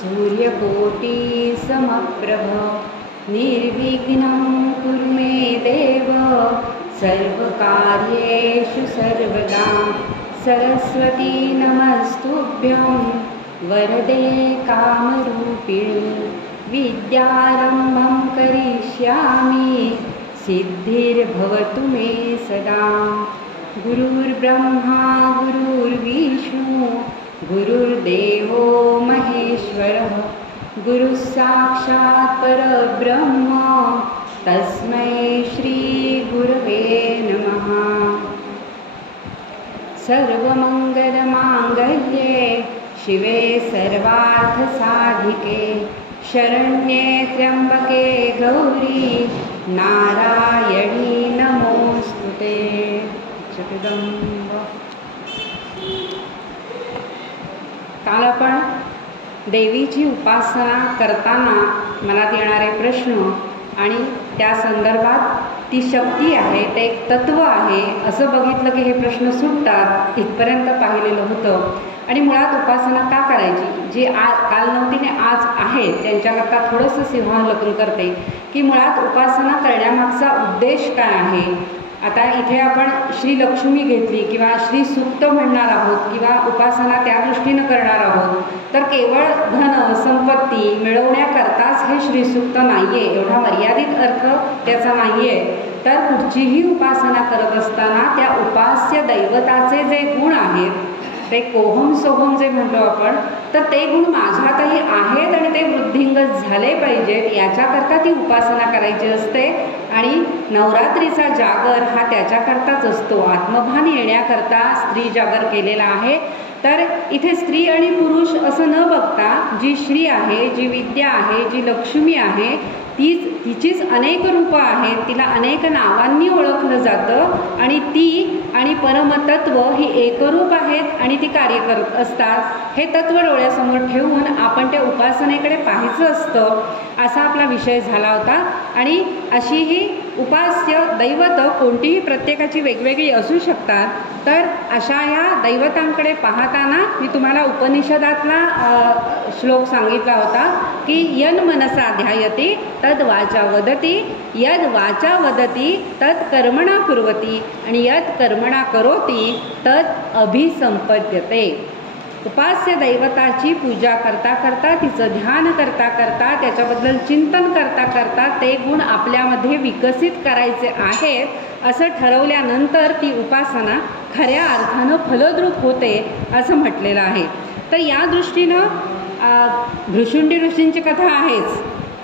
सूर्यकोटि समप्रभ निर्विघ्नं कुरु मे देव सर्वकार्येषु सर्वदा सरस्वती नमस्तुभ्यं वरदे कामरूपिणी विद्यारम्भं करिष्यामि सिद्धिर्भवतु मे सदा। गुरुर्ब्रह्मा गुरुर्विष्णु गुरुर्देवो महेश्वरः गुरुः साक्षात् परब्रह्म तस्मै श्री गुरवे नमः। सर्वमङ्गलमाङ्गल्ये शिवे सर्वार्थसाधिके शरण्ये त्र्यम्बके गौरी नारायणी नमोस्तुते। काल आपण देवीची उपासना करताना मनात येणारे प्रश्न आणि त्या संदर्भात ती शक्ती आहे, ते एक तत्व आहे असं बघितलं की हे प्रश्न सुटतात इथपर्यंत पाहिलेलं होतं। आणि मुळात उपासना का करायची, जी काल नव्हतीने आज आहे त्यांच्याकरता थोडंसं सिंहावलोकन करते की मुळात उपासना करण्यामागचा उद्देश काय आहे। आता इथे आपण श्री लक्ष्मी घेतली किंवा श्री सूक्त म्हणणार आहोत किंवा उपासना त्या दृष्टीनं करणार आहोत तर केवळ धन संपत्ती मिळवण्याकरताच हे श्री सूक्त नाही आहे, एवढा मर्यादित अर्थ त्याचा नाही आहे। तर कुठचीही उपासना करत असताना त्या उपास्य दैवताचे जे गुण आहेत ते कोहम सोहम जे म्हणतो आपण, तर ते गुण माझ्यातही आहेत आणि ते वृद्धिंगत झाले पाहिजेत याच्याकरता ती उपासना करायची असते। आणि नवरात्रीचा जागर हा त्याच्याकरताच असतो, आत्मभान येण्याकरता स्त्री जागर केलेला आहे। तर इथे स्त्री आणि पुरुष असं न बघता जी श्री आहे, जी विद्या आहे, जी लक्ष्मी आहे तिचीच अनेक रूपं आहेत, तिला अनेक नावांनी ओळखलं जातं आणि ती आणि परमतत्व ही एकरूप आहेत आणि ती कार्य करत असतात। हे तत्व डोळ्यासमोर ठेवून आपण त्या उपासनेकडे पाहायचं असतं असा आपला विषय झाला होता। आणि अशी ही उपास्य दैवत कोणतीही प्रत्येकाची वेगवेगळी असू शकतात। तर अशा या दैवतांकडे पाहताना मी तुम्हाला उपनिषदातला श्लोक सांगितला होता की यन मनसा ध्यायते तद वाचा वदती यद वाचा वदती तद कर्मणा कुर्वती आणि यद कर्मणा करोती तद अभिसंपद्यते। उपास्य दैवताची पूजा करता करता, तिचं ध्यान करता करता, त्याच्याबद्दल चिंतन करता करता ते गुण आपल्यामध्ये विकसित करायचे आहेत असं ठरवल्यानंतर ती उपासना खऱ्या अर्थानं फलद्रूप होते असं म्हटलेलं आहे। तर या दृष्टीनं भृशुंडी ऋषींची कथा आहेच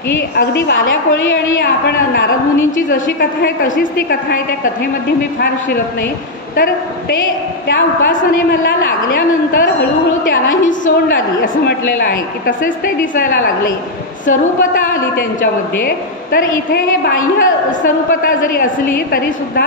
की अगदी वाल्या कोळी आणि आपण नारद मुनींची जशी कथा आहे तशीच ती कथा आहे। त्या कथेमध्ये मी फार शिरत नाही। तर ते त्या उपासनेला लागल्यानंतर हळूहळू त्यांनाही सोंड आली असं म्हटलेलं आहे की तसेच ते दिसायला लागले, स्वरूपता आली त्यांच्यामध्ये। तर इथे हे बाह्य स्वरूपता जरी असली तरीसुद्धा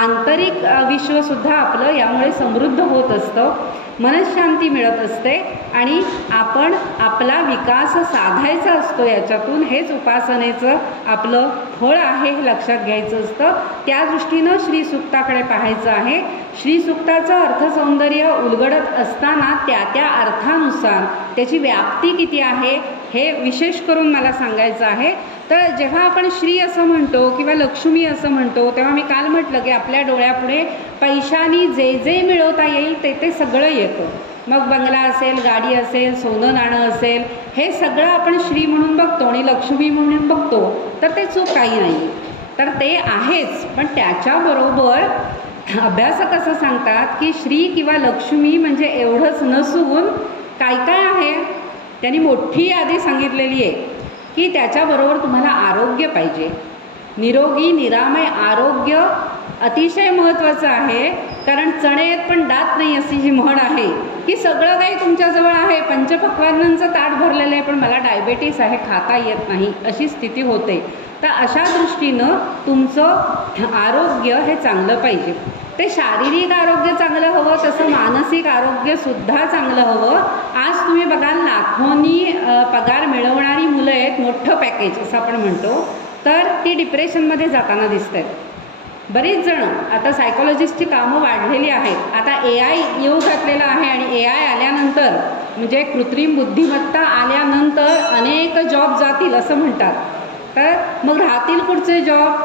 आंतरिक विश्वसुद्धा आपलं यामुळे समृद्ध होत असतं, मनःशांती मिळत असते आणि आपण आपला विकास साधायचा असतो याच्यातून। हेच उपासनेचं आपलं फळ आहे हे लक्षात घ्यायचं असतं। त्या दृष्टीनं श्री सूक्ताकडे पाहायचं आहे। श्री सूक्ताचं अर्थसौंदर्य उलगडत असताना त्या त्या अर्थानुसार त्याची व्याप्ती किती आहे हे विशेष करून मला सांगायचं आहे। तर जेव्हा आपण श्री असं म्हणतो किंवा लक्ष्मी असं म्हणतो तेव्हा मी काल म्हटलं की आपल्या डोळ्यापुढे पैशानी जे जे मिळवता येईल ते ते सगळं येतं। मग बंगला असेल, गाडी असेल, सोनं नाणं असेल, हे सगळं आपण श्री म्हणून बघतो आणि लक्ष्मी म्हणून बघतो, तर ते चूक काही नाही। तर ते आहेच, पण त्याच्याबरोबर अभ्यासक असं सांगतात की श्री किंवा लक्ष्मी म्हणजे एवढंच नसून काय काय आहे त्यांनी मोठी यादी सांगितलेली आहे की त्याच्याबरोबर तुम्हाला आरोग्य पाहिजे, निरोगी निरामय आरोग्य अतिशय महत्त्वाचं आहे। कारण चणे आहेत पण दात नाही अशी जी म्हण आहे की सगळं काही तुमच्याजवळ आहे, पंचपक्वान्नांचं ताट भरलेलं आहे पण मला डायबेटीस आहे, खाता येत नाही अशी स्थिती होते। तर अशा दृष्टीनं तुमचं आरोग्य हे चांगलं पाहिजे। ते शारीरिक आरोग्य चांगलं हवं तसं मानसिक आरोग्यसुद्धा चांगलं हवं। आज तुम्ही बघाल लाखोंनी पगार मिळवणारी मुलं आहेत, मोठं पॅकेज असं आपण म्हणतो, तर ती डिप्रेशनमध्ये जाताना दिसत आहेत। बरीच जण आता सायकोलॉजिस्टची कामं वाढलेली आहेत। आता AI येऊ घातलेलं आहे आणि AI आल्यानंतर आल्यानंतर म्हणजे कृत्रिम बुद्धिमत्ता आल्यानंतर अनेक जॉब जातील असं म्हणतात. तर मग राहतील कुठचे जॉब?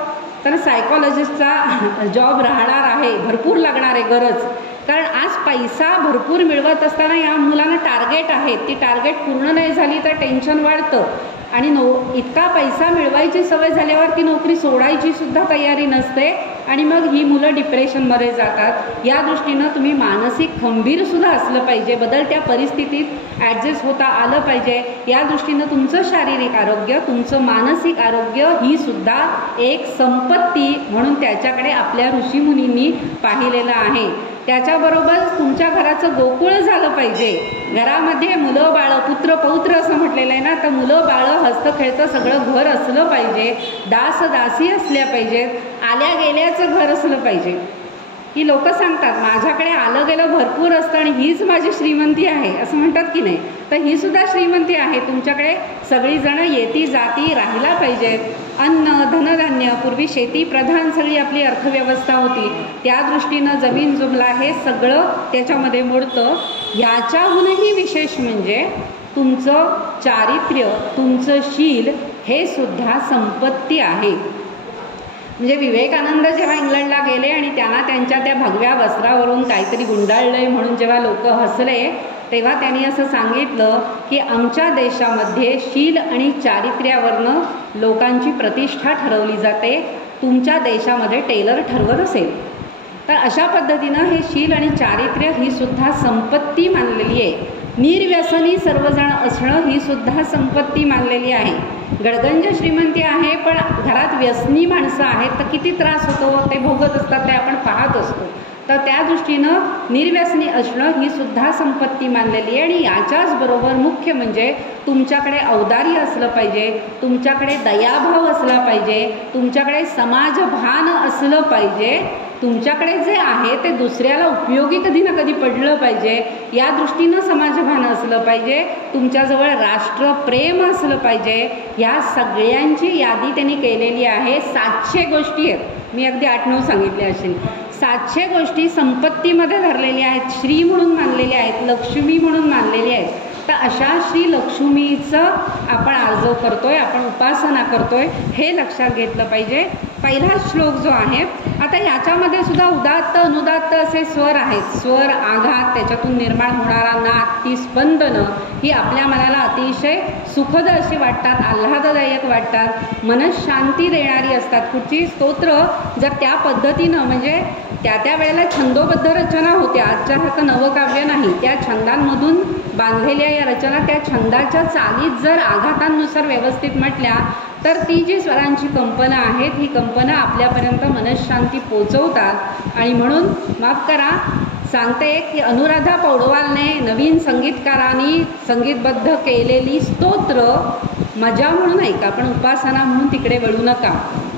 तर सायकॉलॉजिस्टचा जॉब राहणार आहे, भरपूर लागणार आहे गरज. कारण आज पैसा भरपूर मिळवत असताना या मुलांना टार्गेट आहेत, ती टार्गेट पूर्ण नाही झाली तर टेन्शन वाढतं आणि इतका पैसा मिळवायची सवय झाल्यावर ती नोकरी सोडायची सुद्धा तयारी नसते आणि मग ही मुलं डिप्रेशनमध्ये जातात. या दृष्टीनं तुम्ही मानसिक खंबीरसुद्धा असलं पाहिजे, बदलत्या परिस्थितीत ॲडजस्ट होता आलं पाहिजे. या दृष्टीनं तुमचं शारीरिक आरोग्य, तुमचं मानसिक आरोग्य ही सुद्धा एक संपत्ती म्हणून त्याच्याकडे आपल्या ऋषीमुनींनी पाहिलेलं आहे. त्याच्याबरोबर तुमच्या घराचं गोकुळ झालं पाहिजे. घरामध्ये मुलं बाळं, पुत्र पौत्र असं म्हटलेलं आहे ना, तर मुलं बाळं हसतं खेळतं सगळं घर असलं पाहिजे. दास दासी असल्या पाहिजेत, आल्या गेल्याचं घर असलं पाहिजे. ही लोक सांगतात माझ्याकडे आलं गेलं भरपूर असतं आणि हीच माझी श्रीमंती आहे असं म्हणतात की नाही, तर ही सुद्धा श्रीमंती आहे. तुमच्याकडे सगळीजणं येती जाती राहिला पाहिजेत. अन्न धनधान्य, पूर्वी शेती प्रधान सगळी आपली अर्थव्यवस्था होती, त्या दृष्टीनं जमीन जुमला हे सगळं त्याच्यामध्ये मोडतं. याच्याहूनही विशेष म्हणजे तुमचं चारित्र्य, तुमचं शील हे सुद्धा संपत्ती आहे. म्हणजे विवेकानंद जेव्हा इंग्लंडला गेले आणि त्यांना त्यांच्या त्या भगव्या वस्त्रावरून काहीतरी गुंडाळलंय म्हणून जेव्हा लोक हसले, तेव्हा त्यांनी असं सांगितलं की आमच्या देशामध्ये शील आणि चारित्र्यावरनं लोकांची प्रतिष्ठा ठरवली जाते, तुमच्या देशामध्ये टेलर ठरवत असेल. तर अशा पद्धतीनं हे शील आणि चारित्र्य ही सुद्धा संपत्ती मानलेली आहे. निर्व्यसनी सर्वजण असणं ही सुद्धा संपत्ती मानलेली आहे. गडगंज श्रीमंती आहे, पण घरात व्यसनी माणसं आहेत तर किती त्रास होतो ते भोगत असतात, ते आपण पाहत असतो. तर त्या दृष्टीनं निर्व्यसनी असणं ही सुद्धा संपत्ती मानलेली आहे. आणि याच्याच बरोबर मुख्य म्हणजे तुमच्याकडे औदार्य असलं पाहिजे, तुमच्याकडे दयाभाव असला पाहिजे, तुमच्याकडे समाजभान असलं पाहिजे, तुमच्याकडे जे आहे ते दुसऱ्याला उपयोगी कधी ना कधी पडलं पाहिजे, या दृष्टीनं समाजभान असलं पाहिजे, तुमच्याजवळ राष्ट्रप्रेम असलं पाहिजे. ह्या सगळ्यांची यादी त्यांनी केलेली आहे. 700 गोष्टी आहेत, मी अगदी 8-9 सांगितल्या असेल. 700 गोष्टी संपत्तीमध्ये धरलेल्या आहेत, श्री म्हणून मानलेल्या आहेत, लक्ष्मी म्हणून मानलेल्या आहेत. तर अशा श्री लक्ष्मीचं आपण आर्जव करतोय, आपण उपासना करतोय हे लक्षात घेतलं पाहिजे. पहिला श्लोक जो आहे, आता याच्यामध्ये सुद्धा उदात्त अनुदात्त असे स्वर आहेत. स्वर, आघात, त्याच्यातून निर्माण होणारा नाद, ती स्पंदनं ही आपल्या मनाला अतिशय सुखद अशी वाटतात, आल्हाददायक वाटतात, मनशांती देणारी असतात. कुठची स्तोत्र जर त्या पद्धतीनं म्हणजे त्या वेळेला छंदोबद्ध रचना होत्या, आजच्यासारखं नवकाव्य नाही, त्या छंदांमधून बांधलेल्या या रचना त्या छंदाच्या चालीत जर आघातांनुसार व्यवस्थित म्हटल्या तर ती जी स्वरांची कंपनं आहेत ही कंपनं आपल्यापर्यंत मनशांती पोचवतात. आणि म्हणून माफ करा सांगते की अनुराधा पौडवालने नवीन संगीतकारांनी संगीतबद्ध केलेली स्तोत्र मजा म्हणून ऐका, पण उपासना म्हणून तिकडे वळू नका.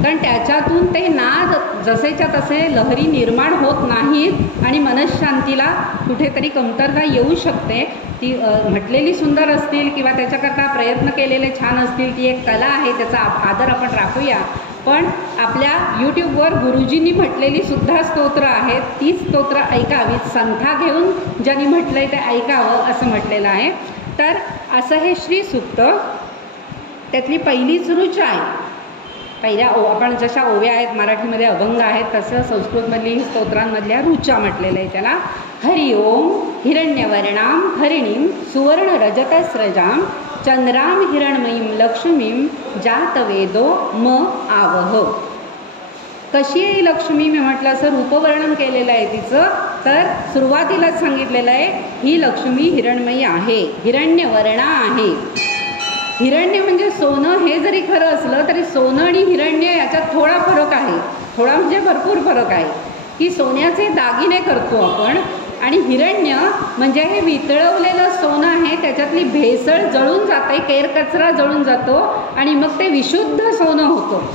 कारण त्याच्यातून ते नाद जसेच्या तसे लहरी निर्माण होत नाहीत आणि मनशांतीला कुठेतरी कमतरता येऊ शकते. ती म्हटलेली सुंदर असतील किंवा त्याच्याकरता प्रयत्न केलेले छान असतील, ती एक कला आहे, त्याचा आदर आपण राखूया. पण आपल्या यूट्यूबवर गुरुजींनी म्हटलेली सुद्धा स्तोत्र आहेत, ती स्तोत्र ऐकावीत, संथा घेऊन ज्यांनी म्हटलं आहे ते ऐकावं असं म्हटलेलं आहे. तर असं हे श्री सूक्त, त्यातली पहिलीच ऋचा आहे. पहिल्या आपण जशा ओव्या आहेत मराठीमध्ये अभंग आहेत तसं संस्कृतमधली स्तोत्रांमधल्या ऋचा म्हटलेलं आहे त्याला. हरि ओम हिरण्यवर्णां हरिणीं सुवर्णरजतस्रजां चंद्रां हिरणमयीं लक्ष्मीं जातवेदो म आवह. कशी आहे लक्ष्मी? मी म्हटलं असं रूपवर्णन केलेलं आहे तिचं. तर सुरुवातीलाच सांगितलेलं आहे ही लक्ष्मी हिरणमयी आहे, हिरण्यवर्णा आहे. हिरण्य म्हणजे सोनं, हे जरी खरं असलं तरी सोनं आणि हिरण्य याच्यात थोडा फरक आहे, थोडा म्हणजे भरपूर फरक आहे. की सोन्याचे दागिने करतो आपण आणि हिरण्य म्हणजे हे वितळवलेलं सोनं आहे, त्याच्यातली भेसळ जळून जाते, केरकचरा जळून जातो आणि मग ते विशुद्ध सोनं होतं.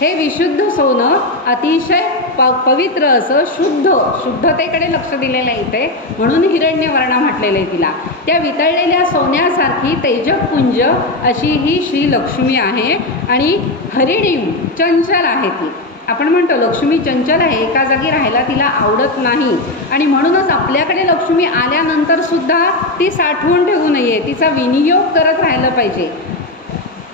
हे विशुद्ध सोनं अतिशय पवित्र असं शुद्धतेकडे लक्ष दिलेलं आहे इथे, म्हणून हिरण्यवर्णा म्हटलेलं आहे तिला. त्या वितळलेल्या सोन्यासारखी तेजपुंज अशी ही श्री लक्ष्मी आहे. आणि हरिणीम चंचल आहे ती. आपण म्हणतो लक्ष्मी चंचल आहे, एका जागी राहायला तिला आवडत नाही आणि म्हणूनच आपल्याकडे लक्ष्मी आल्यानंतर सुद्धा ती साठवून ठेवू नये, तिचा विनियोग करत राहिलं पाहिजे,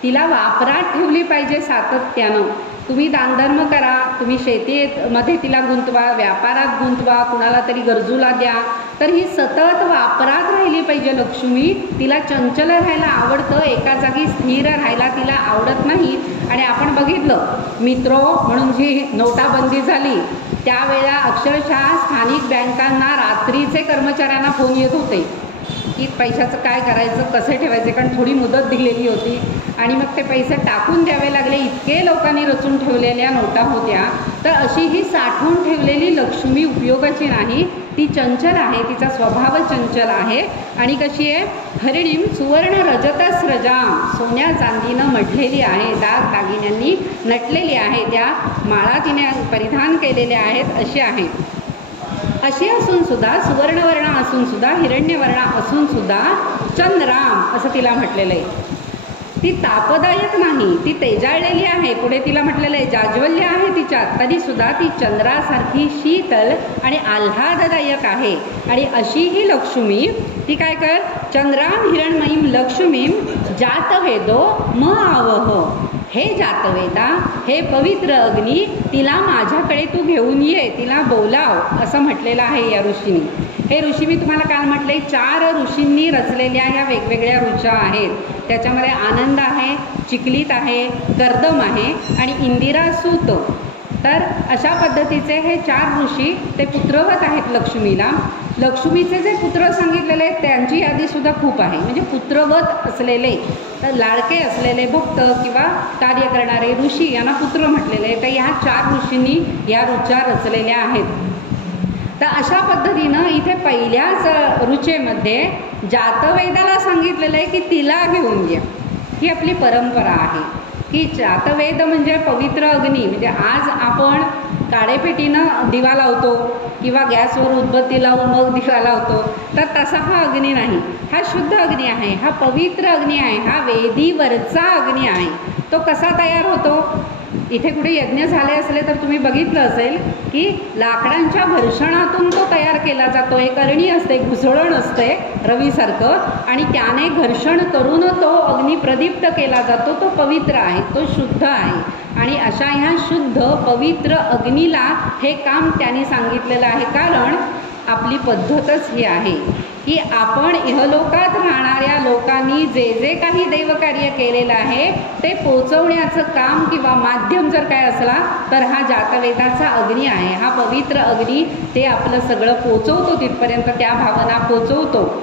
तिला वापरात ठेवली पाहिजे सातत्यानं. तुम्ही दानधर्म करा, तुम्ही शेतीमध्ये तिला गुंतवा, व्यापारात गुंतवा, कुणाला तरी गरजूला द्या, तर ही सतत वापरात राहिली पाहिजे लक्ष्मी. तिला चंचल राहायला आवडतं, एका जागी स्थिर राहायला तिला आवडत नाही. आणि आपण बघितलं मित्रो म्हणून जी नोटाबंदी झाली त्यावेळेला अक्षरशः स्थानिक बँकांना रात्रीचे कर्मचाऱ्यांना फोन येत होते की पैशाचं काय करायचं, कसे ठेवायचे, कारण थोडी मुदत दिलेली होती आणि मग ते पैसे टाकून द्यावे लागले, इतके लोकांनी रचून ठेवलेल्या नोटा होत्या. तर अशी ही साठवून ठेवलेली लक्ष्मी उपयोगाची नाही, ती चंचल आहे, तिचा स्वभाव चंचल आहे. आणि कशी आहे, हरिणीम सुवर्ण रजतस्रजाम, सोन्या चांदीनं मढलेली आहे, दाग दागिन्यांनी नटलेली आहे, त्या माळा तिने परिधान केलेल्या आहेत अशी आहे. अशी असून सुद्धा सुवर्णवर्ण असून सुद्धा हिरण्यवर्ण असून सुद्धा चंद्राम असं तिला म्हटलेलं आहे. ती तापदायक नाही, ती तेजाळलेली आहे. पुढे तिला म्हटलेलं आहे जाज्वल्य आहे तिच्यात, तरीसुद्धा ती चंद्रासारखी शीतल आणि आल्हाददायक आहे. आणि अशी ही लक्ष्मी ती काय कर, चंद्राम हिरणमयीम लक्ष्मीम जातवेदो म आवह, हे जातवेदा, हे पवित्र अग्नी, तिला माझ्याकडे तू घेऊन ये, तिला बोलाव असं म्हटलेलं आहे या ऋषींनी. हे ऋषी मी तुम्हाला काल म्हटले 4 ऋषींनी रचलेल्या ह्या वेगवेगळ्या ऋचा आहेत. त्याच्यामध्ये आनंद आहे, चिखलीत आहे, कर्दम आहे आणि इंदिरा सूत. तर अशा पद्धतीचे हे 4 ऋषी ते पुत्रवत आहेत लक्ष्मीला. लक्ष्मीचे जे पुत्र सांगितलेले आहेत त्यांची यादीसुद्धा खूप आहे, म्हणजे पुत्रवत असलेले, तर लाडके असलेले भक्त किंवा कार्य करणारे ऋषी यांना पुत्र म्हटलेले. तर ह्या 4 ऋषींनी या ऋचा रचलेल्या आहेत. तर अशा पद्धतीनं इथे पहिल्याच ऋचेमध्ये जातवेदाला सांगितलेलं आहे की तिला घेऊन ये. ही आपली परंपरा आहे की जातवेद म्हणजे पवित्र अग्नी. म्हणजे आज आपण काळेपेटीनं दिवा लावतो किंवा गॅसवर उदबत्ती लावून मग दिवा लावतो, तर तसा हा अग्नी नाही. हा शुद्ध अग्नी आहे, हा पवित्र अग्नी आहे, हा वेदीवरचा अग्नी आहे. तो कसा तयार होतो, इथे कुठे यज्ञ झाले असले तर तुम्ही बघितलं असेल की लाकडांच्या घर्षणातून तो तयार केला जातो. एक अरणी असते, घुसळण असते रवीसारखं, आणि त्याने घर्षण करून तो अग्नी प्रदीप्त केला जातो. तो पवित्र आहे, तो शुद्ध आहे. आणि अशा ह्या शुद्ध पवित्र अग्नीला हे काम त्यांनी सांगितलेलं आहे. कारण आपली पद्धतच ही आहे की आपण इहलोकात राहणाऱ्या लोकांनी जे जे काही देवकार्य केलेलं आहे ते पोचवण्याचं काम किंवा माध्यम जर काय असला तर हा जातवेदाचा अग्नी आहे. हा पवित्र अग्नी ते आपलं सगळं पोचवतो, तिथपर्यंत त्या भावना पोचवतो.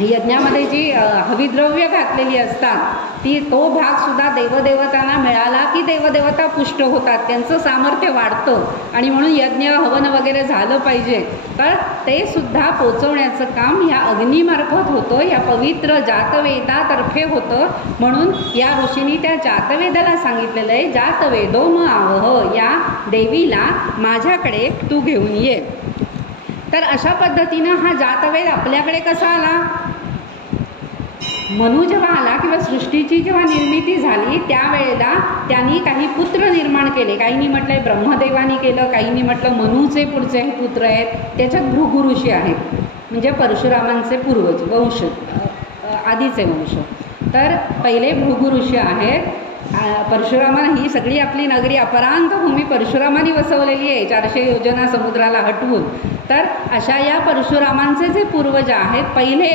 यज्ञामध्ये जी हविद्रव्य घातलेली असतात ती तो भागसुद्धा देवदेवतांना मिळाला की देवदेवता पुष्ट होतात, त्यांचं सामर्थ्य वाढतं. आणि म्हणून यज्ञ हवन वगैरे झालं पाहिजे, तर ते सुद्धा पोचवण्याचं काम ह्या अग्नीमार्फत होतं, या पवित्र जातवेदातर्फे होतं. म्हणून या ऋषींनी त्या जातवेदाला सांगितलेलं आहे जातवेदो म आवह, या देवीला माझ्याकडे तू घेऊन ये. तर अशा पद्धतीनं हा जातवेद आपल्याकडे कसा आला, मनू जेव्हा आला किंवा सृष्टीची जेव्हा निर्मिती झाली त्यावेळेला त्यांनी काही पुत्र निर्माण केले. काहींनी म्हटलंय ब्रह्मदेवानी केलं, काहींनी म्हटलं मनूचे पुढचे हे पुत्र आहेत. त्याच्यात भृगु ऋषी आहेत, म्हणजे परशुरामांचे पूर्वज, वंश, आधीचे वंश. तर पहिले भृगु ऋषी आहेत. परशुरामानं ही सगळी आपली नगरी अपरांत भूमी परशुरामाने वसवलेली आहे 400 योजना समुद्राला हटवून. तर अशा या परशुरामांचे जे पूर्वज आहेत, पहिले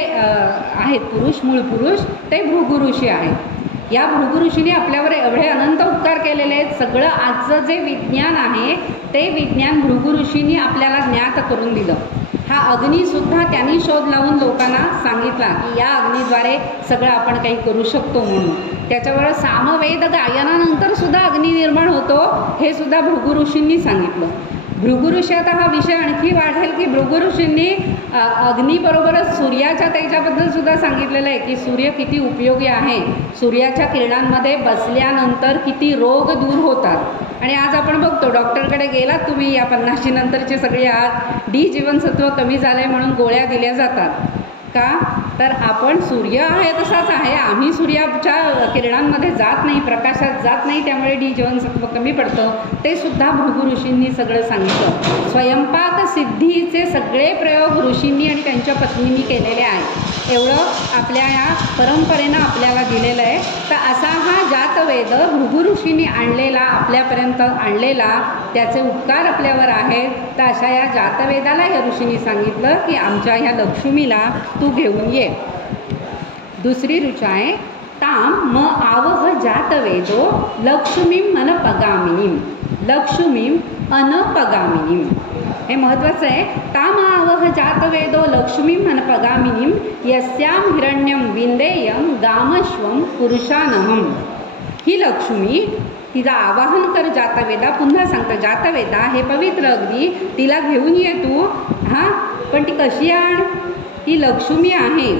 आहेत पुरुष, मूळ पुरुष, ते भृगु ऋषी आहेत. या भृगु ऋषीने आपल्यावर एवढे अनंत उपकार केलेले आहेत. सगळं आजचं जे विज्ञान आहे ते विज्ञान भृगु ऋषींनी आपल्याला ज्ञात करून दिलं. हा अग्नीसुद्धा त्यांनी शोध लावून लोकांना सांगितला की या अग्नीद्वारे सगळं आपण काही करू शकतो म्हणून. त्याच्यावर सामवेद गायनानंतर सुद्धा अग्नी निर्माण होतो हे सुद्धा भृगु ऋषींनी सांगितलं. भृगु ऋषी, आता हा विषय आणखी वाढेल की भृगु ऋषींनी अग्नीबरोबरच सूर्याच्या तेजाबद्दल सुद्धा सांगितलेलं आहे की सूर्य किती उपयोगी आहे, सूर्याच्या किरणांमध्ये बसल्यानंतर किती रोग दूर होतात. आणि आज आपण बघतो डॉक्टरकडे गेलात तुम्ही, या 50 नंतरचे सगळे आज डी जीवनसत्व कमी झाले म्हणून गोळ्या दिल्या जातात. का? तर आपण सूर्य आहे तसाच आहे, आम्ही सूर्याच्या किरणांमध्ये जात नाही, प्रकाशात जात नाही, त्यामुळे डी जीवनसत्व कमी पडतं. ते सुद्धा भृगु ऋषींनी सगळं सांगितलं. स्वयंपाक सिद्धीचे सगळे प्रयोग ऋषींनी आणि त्यांच्या पत्नींनी केलेले आहेत. एवढं आपल्या या परंपरेनं आपल्याला दिलेलं आहे. तर असा हा जातवेद भृगु ऋषींनी आणलेला, आपल्यापर्यंत आणलेला, त्याचे उपकार आपल्यावर आहेत. तर अशा या जातवेदाला या ऋषींनी सांगितलं की आमच्या ह्या लक्ष्मीला तू घेऊन ये. दुसरी ऋचा आहे ताम म आवह जातवेदो लक्ष्मीम अनपगामिनीम. लक्ष्मीम अनपगामिनीम हे महत्त्वाचं आहे. ताम आवह जातवेदो लक्ष्मीम अनपगामिनीम यस्याम हिरण्यम विंदेयम गामश्वम पुरुषानहम. ही लक्ष्मी, तिला आवाहन कर जातवेदा. पुन्हा सांगतं जातवेदा हे पवित्र अगदी, तिला घेऊन ये तू. हां, पण ती कशी आण? ती लक्ष्मी आहे,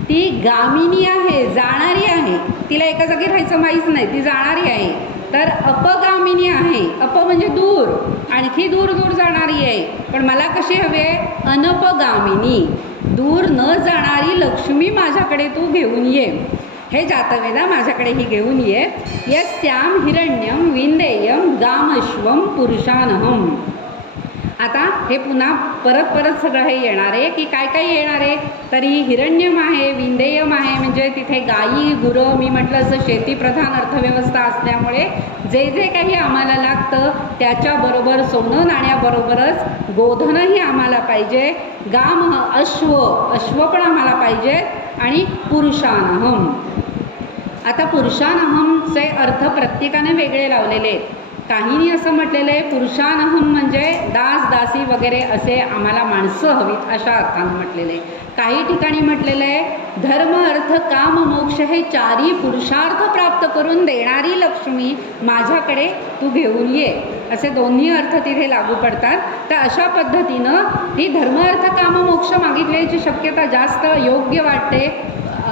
ती गामिनी आहे, जाणारी आहे. तिला एका जागी राहायचं माहीत नाही, ती जाणारी आहे. तर अपगामिनी आहे. अप म्हणजे दूर, आणखी दूर दूर जाणारी आहे. पण मला कशी हवी आहे? अनपगामिनी, दूर न जाणारी लक्ष्मी माझ्याकडे तू घेऊन ये. हे जातवेदा माझ्याकडे ही घेऊन ये. यस्याम हिरण्यम विंदेयम गामश्वम पुरुषानहम. आता हे पुन्हा परत परत सगळं हे येणार आहे की काय काय येणार आहे. तरी हिरण्यम आहे, विंदेयम आहे, म्हणजे तिथे गायी गुरं, मी म्हटलं असं शेतीप्रधान अर्थव्यवस्था असल्यामुळे जे जे काही आम्हाला लागतं त्याच्याबरोबर सोनं नाण्याबरोबरच गोधनही आम्हाला पाहिजे. गाम अश्व पण आम्हाला पाहिजे. आणि पुरुषानहम. आता पुरुषानहमचे अर्थ प्रत्येकाने वेगळे लावलेले आहेत. काहींनी असं म्हटलेलं आहे पुरुषानहम म्हणजे दास दासी वगैरे असे आम्हाला माणसं हवीत अशा अर्थानं म्हटलेलं आहे. काही ठिकाणी म्हटलेलं आहे धर्म अर्थ काम मोक्ष हे चारी पुरुषार्थ प्राप्त करून देणारी लक्ष्मी माझ्याकडे तू घेऊन ये. असे दोन्ही अर्थ तिथे लागू पडतात. तर अशा पद्धतीनं ही धर्म अर्थ काम मोक्ष मागितल्याची शक्यता जास्त योग्य वाटते,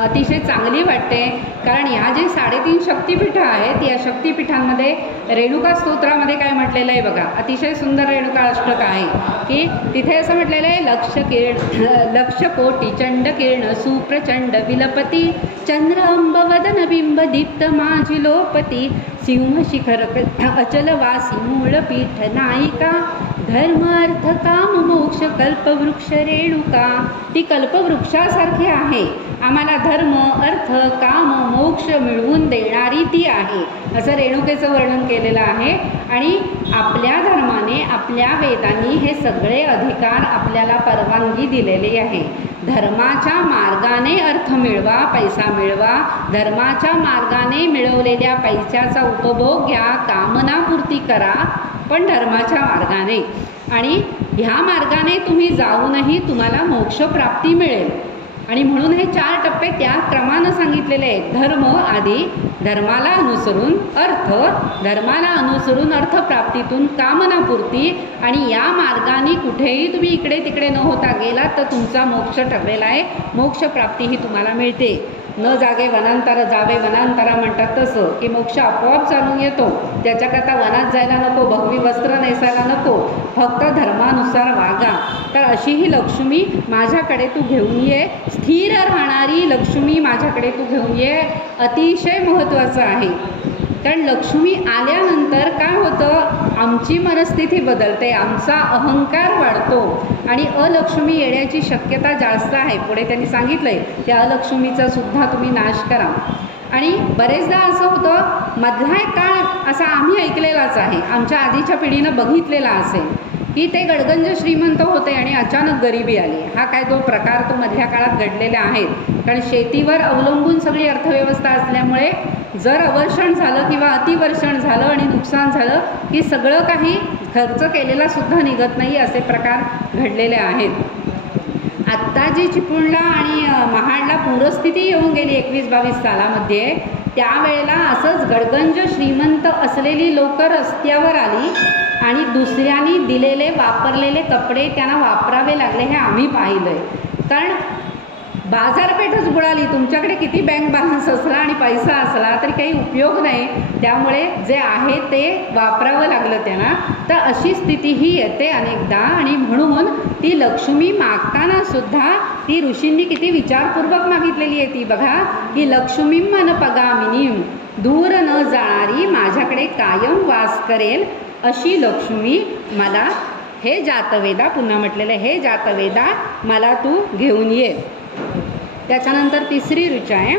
अतिशय चांगली वाटते. कारण ह्या जे 3.5 शक्तिपीठं आहेत, या शक्तिपीठांमध्ये रेणुका स्तोत्रामध्ये काय म्हटलेलं आहे बघा, अतिशय सुंदर रेणुका अष्टक आहे की तिथे असं म्हटलेलं आहे लक्ष कोटी चंड किरण सुप्रचंड विलपती चंद्र अंबवदन बिंब दीप्त माझी लोपती सिंह शिखर अचल वासी मूळ पीठ नायिका धर्म अर्थ काम मोक्ष कल्पवृक्ष रेणुका. ती कल्पवृक्षासारखी आहे, आम्हाला धर्म अर्थ काम मोक्ष मिळवून देणारी ती आहे असं रेणुकेचं वर्णन केलेलं आहे. आणि आपल्या धर्माने, आपल्या वेदांनी हे सगळे अधिकार आपल्याला परवानगी दिलेली आहे. धर्माच्या मार्गाने अर्थ मिळवा, पैसा मिळवा, धर्माच्या मार्गाने मिळवलेल्या पैशाचा उपभोग घ्या, कामनापूर्ती करा, पण धर्माच्या मार्गाने. आणि ह्या मार्गाने तुम्ही जाऊनही तुम्हाला मोक्षप्राप्ती मिळेल. आणि म्हणून हे 4 टप्पे त्या क्रमानं सांगितलेले आहेत. धर्म आधी, धर्माला अनुसरून अर्थ, धर्माला अनुसरून अर्थप्राप्तीतून कामनापूर्ती, आणि या मार्गाने कुठेही तुम्ही इकडे तिकडे न होता गेलात तर तुमचा मोक्ष ठरलेला आहे. मोक्षप्राप्ती ही तुम्हाला मिळते. न जागे वनांतर जावे वनांतरा म्हणतात तसं की मोक्ष आपोआप चालून येतो. त्याच्याकरता वनात जायला नको, भगवी वस्त्र नेसायला नको, फक्त धर्मानुसार वागा. तर अशी ही लक्ष्मी माझ्याकडे तू घेऊन ये. स्थिर राहणारी लक्ष्मी माझ्याकडे तू घेऊन ये. अतिशय महत्त्वाचं आहे. कारण लक्ष्मी आल्यानंतर काय होतं, आमची मनस्थिती बदलते, आमचा अहंकार वाढतो आणि अलक्ष्मी येण्याची शक्यता जास्त आहे. पुढे त्यांनी सांगितलं आहे त्या अलक्ष्मीचा सुद्धा तुम्ही नाश करा. आणि बरेचदा असं होतं, मधला एक काळ असा आम्ही ऐकलेलाच आहे, आमच्या आधीच्या पिढीनं बघितलेला असेल की ते गडगंज श्रीमंत होते आणि अचानक गरिबी आली. हा काय तो प्रकार तो मधल्या काळात घडलेला आहे. कारण शेतीवर अवलंबून सगळी अर्थव्यवस्था असल्यामुळे जर अवर्षण झालं किंवा अतिवर्षण झालं आणि नुकसान झालं की सगळं काही खर्च केलेला सुद्धा निघत नाही, असे प्रकार घडलेले आहेत. आत्ता जी चिपळूणला आणि महाडला पूरस्थिती येऊन गेली 21-22 सालामध्ये, त्यावेळेला असंच गडगंज श्रीमंत असलेली लोक रस्त्यावर आली आणि दुसऱ्यांनी दिलेले वापरलेले कपडे त्यांना वापरावे लागले. हे आम्ही पाहिलं आहे. कारण बाजारपेठच बुडाली. तुमच्याकडे किती बँक बॅलन्स असला आणि पैसा असला तरी काही उपयोग नाही. त्यामुळे जे आहे ते वापरावं लागलं त्यांना. तर अशी स्थिती ही येते अनेकदा. आणि म्हणून ती लक्ष्मी मागताना सुद्धा ती ऋषींनी किती विचारपूर्वक मागितलेली आहे ती बघा, की लक्ष्मीं मन पगामिनीं, दूर न जाणारी माझ्याकडे कायम वास करेल अशी लक्ष्मी मला, हे जातवेदा, पुन्हा म्हटलेलं हे जातवेदा मला तू घेऊन ये. त्याच्यानंतर तिसरी ऋचा आहे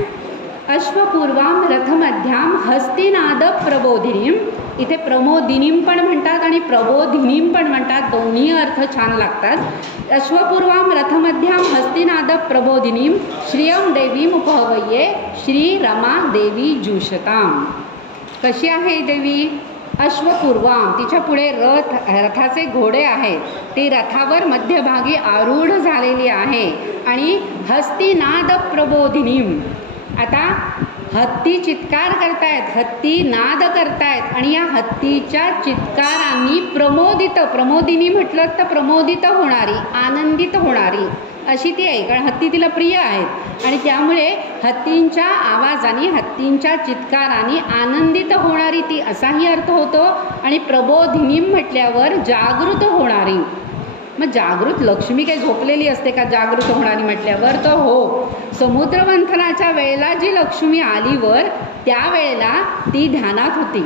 अश्वपूर्वाम रथमध्याम हस्तिनाद प्रबोधिनीम. इथे प्रमोदिनीम पण म्हणतात आणि प्रबोधिनीम पण म्हणतात, दोन्ही अर्थ छान लागतात. अश्वपूर्वाम रथमध्याम हस्तिनाद प्रबोधिनीम श्रियं देवीम उपहवये श्री रमा देवी जुषताम. कशी आहे देवी? अश्वपूर्वाम, तिच्या पुढे रथाचे घोडे आहेत, ती रथावर मध्यभागी आरूढ झालेली आहे. आणि हस्तिनाद प्रबोधिनीम, आता हत्ती चित्कार करतायत, हत्ती नाद करतायत आणि या हत्तीच्या चित्कारांनी प्रमोदित, प्रमोदिनी म्हटलं तर प्रमोदित होणारी, आनंदित होणारी अशी ती आहे. कारण हत्ती तिला प्रिय आहेत आणि त्यामुळे हत्तींच्या आवाजाने, हत्तींच्या चित्काराने आनंदित होणारी ती, असाही अर्थ होतो. आणि प्रबोधिनी म्हटल्यावर जागृत होणारी. मग जागृत लक्ष्मी काही झोपलेली असते का जागृत होणारी म्हटल्यावर? तर हो, समुद्रमंथनाच्या वेळेला जी लक्ष्मी आलीवर त्यावेळेला ती ध्यानात होती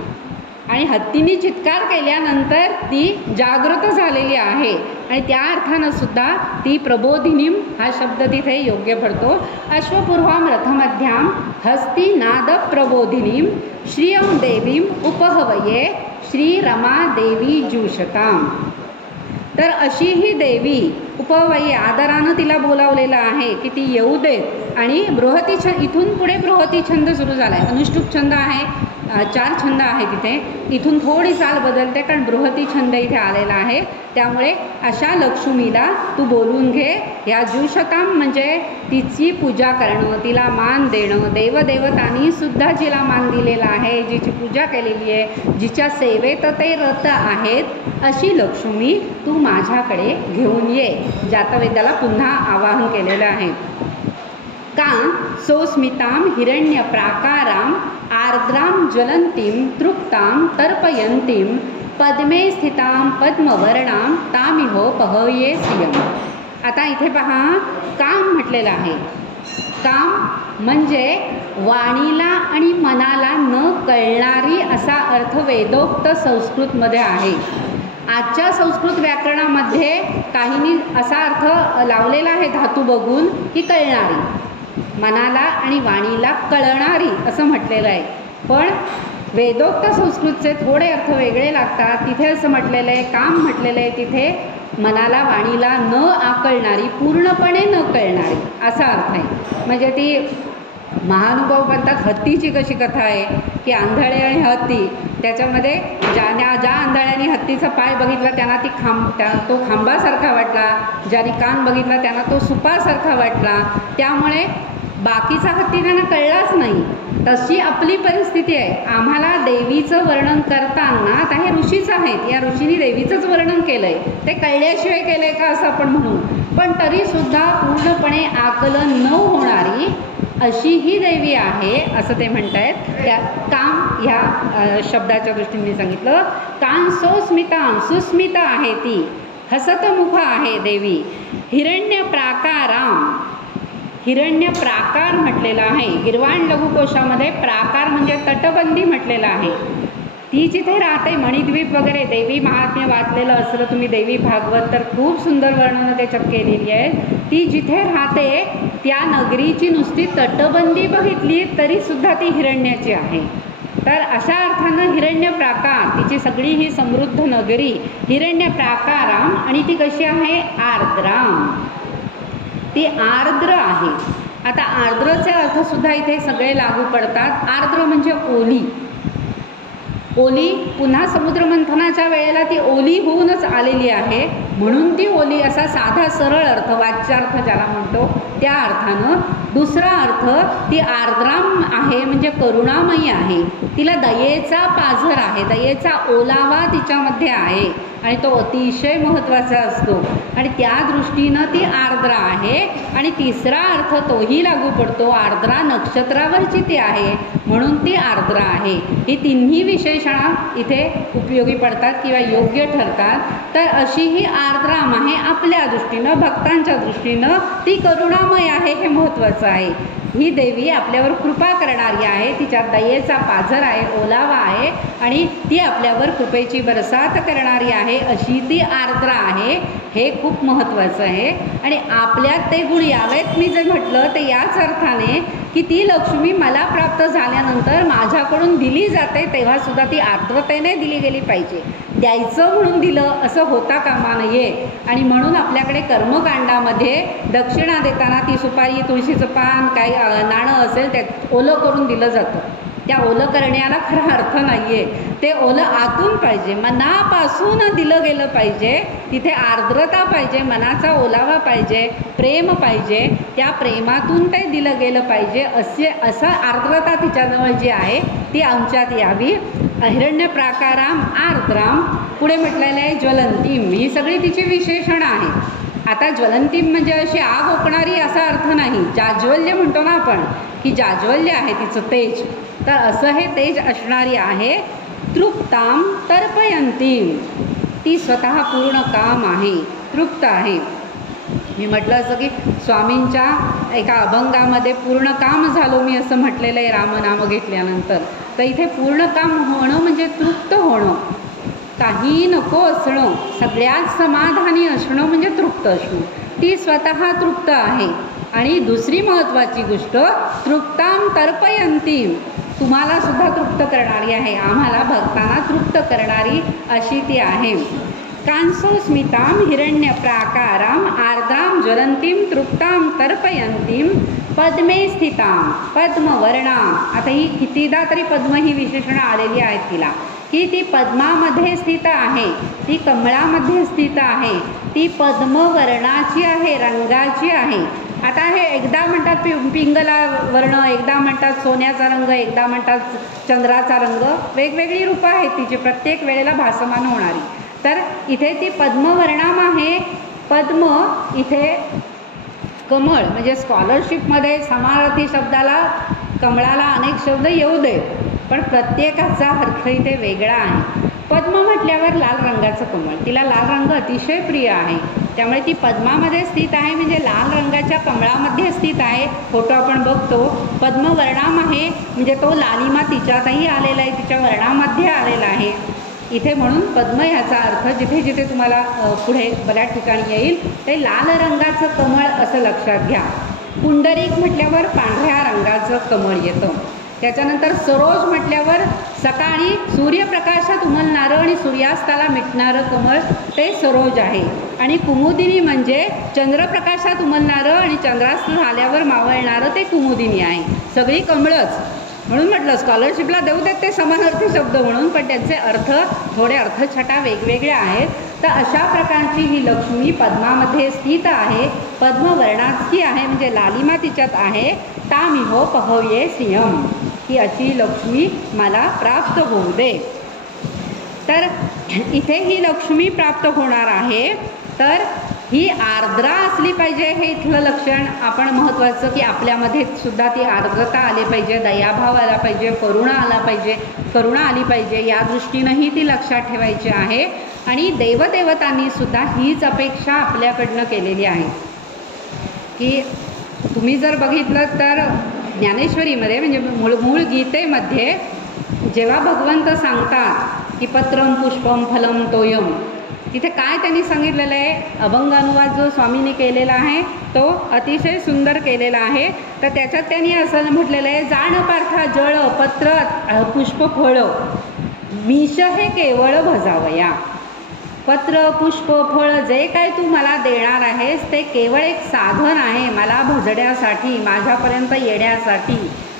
आणि हत्तीने चित्कार केल्यानंतर ती जागृत झालेली आहे आणि त्या अर्थानं सुद्धा ती प्रबोधिनीम हा शब्द तिथे योग्य पडतो. अश्वपूर्वाम रथमध्याम हस्ती नाद प्रबोधिनीम श्रियं देवीम उपहवये श्री रमा देवी जुषताम. तर अशी ही देवी उपवयी, आदरानं तिला बोलावलेलं आहे की ती येऊ देत. आणि बृहती छंद, इथून पुढे बृहती छंद सुरू झाला आहे. अनुष्टुप छंद आहे, 4 छंद आहे तिथे, इथून थोडी चाल बदलते कारण बृहती छंद इथे आलेला आहे. त्यामुळे अशा लक्ष्मीला तू बोलून घे. या जुषताम म्हणजे तिची पूजा करणं, तिला मान देणं, देवदेवतांनी सुद्धा जिला मान दिलेला आहे, जिची पूजा केलेली आहे, जिच्या सेवेत ते रत आहेत, अशी लक्ष्मी तू माझ्याकडे घेऊन ये. जातवेदाला पुन्हा आवाहन केलेलं आहे. का सोस्मिताम हिरण्य प्राकाराम आर्द्राम ज्वलंतीम तृप्ताम तर्पयंतीम पद्मे स्थिताम पद्मवर्णाम तामिहो पहये श्रियम. आता इथे पहा, काम म्हटलेलं आहे. काम म्हणजे वाणीला आणि मनाला न कळणारी असा अर्थ वेदोक्त संस्कृतमध्ये आहे. आजच्या संस्कृत व्याकरणामध्ये काहींनी असा अर्थ लावलेला आहे धातू बघून की कळणारी, मनाला आणि वाणीला कळणारी असं म्हटलेलं आहे. पण वेदोक्त संस्कृतचे थोडे अर्थ वेगळे लागतात. तिथे असं म्हटलेलं आहे, काम म्हटलेलं आहे तिथे मनाला वाणीला न आकळणारी, पूर्णपणे न कळणारी असा अर्थ आहे. म्हणजे ती महानुभाव म्हणतात हत्तीची कशी कथा आहे की आंधळे आणि हत्ती, त्याच्यामध्ये ज्या आंधळ्यांनी हत्तीचा पाय बघितला त्यांना तो खांबासारखा वाटला, ज्याने कान बघितला त्यांना तो सुपासारखा वाटला, त्यामुळे बाकीचा हत्ती त्यांना कळलाच नाही. तशी आपली परिस्थिती आहे. आम्हाला देवीचं वर्णन करताना, आता हे ऋषीच आहेत, या ऋषींनी देवीचंच वर्णन केलं आहे, ते कळल्याशिवाय केलं आहे का असं आपण म्हणू, पण तरीसुद्धा पूर्णपणे आकलन न होणारी अशी ही देवी आहे असं ते म्हणत आहेत. त्या काम ह्या शब्दाच्या दृष्टीने सांगितलं. कान सोस्मिताम, सुस्मिता आहे ती, हसतमुख आहे देवी. हिरण्य प्राकाराम, हिरण्य प्राकार म्हटलेलं आहे. गिरवाण लघुकोशामध्ये प्राकार म्हणजे तटबंदी म्हटलेलं आहे. ती जिथे राहते, मणिद्वीप वगैरे, देवी महात्म्य वाचलेलं असलं तुम्ही देवी भागवत तर खूप सुंदर वर्णनं त्याच्यात केलेली आहे. ती जिथे राहते त्या नगरीची नुसती तटबंदी बघितली तरीसुद्धा ती हिरण्याची आहे. तर अशा अर्थानं हिरण्य प्राकार, तिची सगळी ही समृद्ध नगरी हिरण्य प्राकाराम. आणि ती कशी आहे? आर्द्राम, ती आर्द्र आहे. आता आर्द्रचे अर्थसुद्धा इथे सगळे लागू पडतात. आर्द्र म्हणजे ओली, ओली पुन्हा समुद्रमंथनाच्या वेळेला ती ओली होऊनच आलेली आहे म्हणून ती ओली असा साधा सरळ अर्थ, वाच्यार्थ ज्याला म्हणतो त्या अर्थानं. दुसरा अर्थ ती आर्द्राम आहे म्हणजे करुणामयी आहे, तिला दयेचा पाझर आहे, दयेचा ओलावा तिच्यामध्ये आहे आणि तो अतिशय महत्त्वाचा असतो आणि त्या दृष्टीनं ती आर्द्रा आहे. आणि तिसरा अर्थ तोही लागू पडतो, आर्द्रा नक्षत्रावरची ती आहे म्हणून ती आर्द्रा आहे. ही तिन्ही विशेषणं इथे उपयोगी पडतात किंवा योग्य ठरतात. तर अशी ही आर्द्राम आहे आपल्या दृष्टीनं, भक्तांच्या दृष्टीनं ती करुणामय आहे, हे महत्त्वाचं आहे. ही देवी आपल्यावर कृपा करणारी आहे, तिच्यात दयेचा पाझर आहे, ओलावा आहे आणि ती आपल्यावर कृपेची बरसात करणारी आहे, अशी ती आर्द्रा आहे. हे खूप महत्त्वाचं आहे. आणि आपल्यात ते गुण यावेत, मी जे म्हटलं ते याच अर्थाने की ती लक्ष्मी मला प्राप्त झाल्यानंतर माझ्याकडून दिली जाते तेव्हासुद्धा ती आर्द्रतेने दिली गेली पाहिजे. द्यायचं म्हणून दिलं असं होता कामा नये. आणि म्हणून आपल्याकडे कर्मकांडामध्ये दक्षिणा देताना ती सुपारी, तुळशीचं पान, काही नाणं असेल त्यात ओलं करून दिलं जातं. त्या ओलं करण्याला खरा अर्थ नाही आहे. ते ओलं आतून पाहिजे, मनापासून दिलं गेलं पाहिजे. तिथे आर्द्रता पाहिजे, मनाचा ओलावा पाहिजे, प्रेम पाहिजे. त्या प्रेमातून ते दिलं गेलं पाहिजे. असं आर्द्रता तिच्याजवळ जी आहे ती आमच्यात यावी. हिरण्यप्राकाराम आर्द्राम, पुढे म्हटलेलं आहे ज्वलंतीम. ही सगळी तिची विशेषणं आहेत. आता ज्वलंतीम म्हणजे अशी आग ओकणारी असा अर्थ नाही. जाज्वल्य म्हणतो ना आपण, की जाज्वल्य आहे तिचं तेज, तर असं हे तेज असणारी आहे. तृप्ताम तर्पयंतीम, ती स्वतः पूर्ण काम आहे, तृप्त आहे. मी म्हटलं असं की स्वामींच्या एका अभंगामध्ये पूर्ण काम झालो मी असं म्हटलेलं आहे रामनाम घेतल्यानंतर. तर इथे पूर्ण काम होणं म्हणजे तृप्त होणं, काही नको असणं, सगळ्यात समाधानी असणं म्हणजे तृप्त असणं. ती स्वतः तृप्त आहे. आणि दुसरी महत्त्वाची गोष्ट, तृप्ताम तर्पयंतीम, तुम्हाला सुद्धा तृप्त करणारी आहे, आम्हाला भक्तांना तृप्त करणारी अशी ती आहे. कांसोस्मिताम हिरण्यप्राकाराम आर्द्राम ज्वलंतीम तृप्ताम तर्पयंतीम पद्मे स्थिताम पद्मवर्णाम. आता ही कितीदा तरी पद्म ही विशेषणं आलेली आहेत तिला, की ती पद्मामध्ये स्थित आहे, ती कमळामध्ये स्थित आहे, ती पद्मवर्णाची आहे, रंगाची आहे. आता हे एकदा म्हणतात पिंगला वर्ण, एकदा म्हणतात सोन्याचा रंग, एकदा म्हणतात चंद्राचा रंग. वेगवेगळी रूपं आहेत तिची, प्रत्येक वेळेला भासमान होणारी. तर इथे ती पद्मवर्णाम आहे. पद्म इथे कमळ म्हणजे स्कॉलरशिपमध्ये समानार्थी शब्दाला कमळाला अनेक शब्द येऊ दे, पण प्रत्येकाचा अर्थ इथे वेगळा आहे. पद्म म्हटल्यावर लाल रंगाचं कमळ, तिला लाल रंग अतिशय प्रिय आहे, त्यामुळे ती पद्मामध्ये स्थित आहे, म्हणजे लाल रंगाच्या कमळामध्ये स्थित आहे. फोटो आपण बघतो, पद्मवर्णाम आहे म्हणजे तो लालिमा तिच्यातही आलेला आहे, तिच्या वर्णामध्ये आलेला आहे इथे. म्हणून पद्म ह्याचा अर्थ जिथे जिथे तुम्हाला पुढे बऱ्याच ठिकाणी येईल ते लाल रंगाचं कमळ असं लक्षात घ्या. पुंडरीक म्हटल्यावर पांढऱ्या रंगाचं कमळ येतं. त्याच्यानंतर सरोज म्हटल्यावर सकाळी सूर्यप्रकाशात उमलणारं आणि सूर्यास्ताला मिटणारं कमळ ते सरोज आहे. आणि कुमुदिनी म्हणजे चंद्रप्रकाशात उमलणारं आणि चंद्रास्त झाल्यावर मावळणारं ते कुमुदिनी आहे. सगळी कमळच म्हणून म्हटलं स्कॉलरशिपला देऊ देत ते समानार्थी शब्द म्हणून, पण त्यांचे अर्थ थोडे अर्थछटा वेगवेगळे आहेत. तर अशा प्रकारची ही लक्ष्मी पद्मामध्ये स्थित आहे, पद्मवर्णाची आहे म्हणजे लालिमा तिच्यात आहे. तामिहो पहये सिंहम, ही अशी लक्ष्मी मला प्राप्त होऊ दे. तर इथे ही लक्ष्मी प्राप्त होणार आहे. तर ही आर्द्रा असली पाहिजे, हे इथलं लक्षण आपण महत्त्वाचं, की आपल्यामध्ये सुद्धा ती आर्द्रता आली पाहिजे, दयाभाव आला पाहिजे, करुणा आली पाहिजे, या दृष्टीनंही ती लक्षात ठेवायची आहे. आणि देवदेवतांनी सुद्धा हीच अपेक्षा आपल्याकडनं केलेली आहे. की तुम्ही जर बघितलं तर ज्ञानेश्वरीमध्ये म्हणजे मूळ गीतेमध्ये जेव्हा भगवंत सांगतात की पत्रम पुष्पम फलम तोयम, तिथे काय त्यांनी सांगितलेलं आहे, अभंग अनुवाद जो स्वामींनी केलेला आहे तो अतिशय सुंदर केलेला आहे. तर त्याच्यात त्यांनी असं म्हटलेलं आहे, जाण पार्था जळ पत्र पुष्प फळ मीश हे केवळ भजावया. पत्र पुष्प फळ जे काय तू मला देणार आहेस ते केवळ एक साधन आहे मला भजण्यासाठी, माझ्यापर्यंत येण्यासाठी.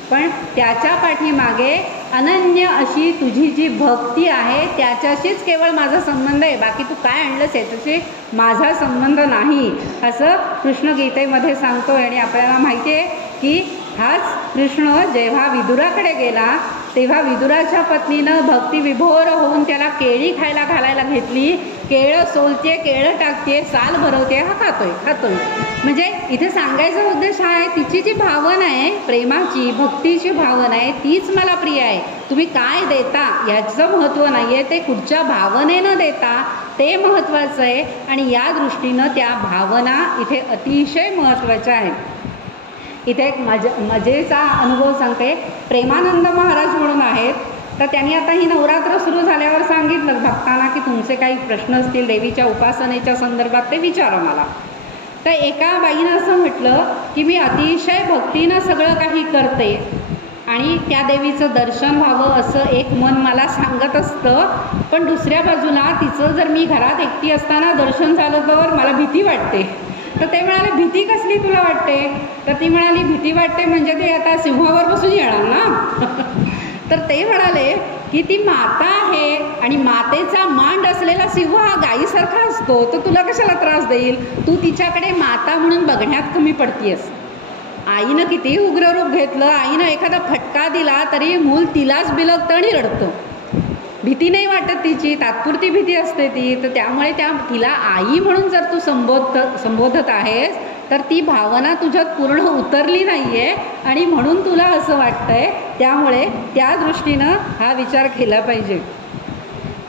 पण त्याच्या पाठीमागे अनन्य अशी तुझी जी भक्ती आहे त्याच्याशीच केवळ माझा संबंध आहे, बाकी तू काय आणलंस याच्याशी माझा संबंध नाही, असं कृष्ण गीतेमध्ये सांगतोय. आणि आपल्याला माहिती आहे की हाच कृष्ण जेव्हा विदुराकडे गेला तेव्हा विदुराच्या पत्नीनं भक्तिविभोर होऊन त्याला केळी खायला घालायला घेतली. केळं सोलते, केळं टाकते, साल भरवते, हा खातोय. म्हणजे इथे सांगायचा उद्देश हा आहे, तिची जी भावना आहे प्रेमाची भक्तीची भावना आहे तीच मला प्रिय आहे. तुम्ही काय देता याचं महत्त्व नाही आहे, ते कुठच्या भावनेनं देता ते महत्त्वाचं आहे. आणि या दृष्टीनं त्या भावना इथे अतिशय महत्त्वाच्या आहेत. इथे एक मजेचा अनुभव सांगते. प्रेमानंद महाराज म्हणून आहेत, तर त्यांनी आता ही नवरात्र सुरू झाल्यावर सांगितलं भक्तांना की तुमचे काही प्रश्न असतील देवीच्या उपासनेच्या संदर्भात ते विचारा मला. तर एका बाईनं असं म्हटलं की मी अतिशय भक्तीनं सगळं काही करते आणि त्या देवीचं दर्शन व्हावं असं एक मन मला सांगत असतं, पण दुसऱ्या बाजूला तिचं जर मी घरात एकटी असताना दर्शन झालं तर मला भीती वाटते. तर ते म्हणाले भीती कसली तुला वाटते? तर ती म्हणाली भीती वाटते म्हणजे ते आता सिंहावर बसून येणार ना. तर ते म्हणाले की ती माता आहे आणि मातेचा मांड असलेला सिंह हा गायीसारखा असतो, तर तुला कशाला त्रास देईल? तू तिच्याकडे माता म्हणून बघण्यात कमी पडतीयस. आईनं कितीही उग्र रूप घेतलं, आईनं एखादा फटका दिला तरी मूल तिलाच बिलगतं आणि रडतं. भीती नाही वाटत तिची, तात्पुरती भीती असते ती. तर त्यामुळे तिला आई म्हणून जर तू संबोधत आहेस तर ती भावना तुझ्यात पूर्ण उतरली नाही आहे आणि म्हणून तुला असं वाटतंय. त्यामुळे त्या दृष्टीनं हा विचार केला पाहिजे.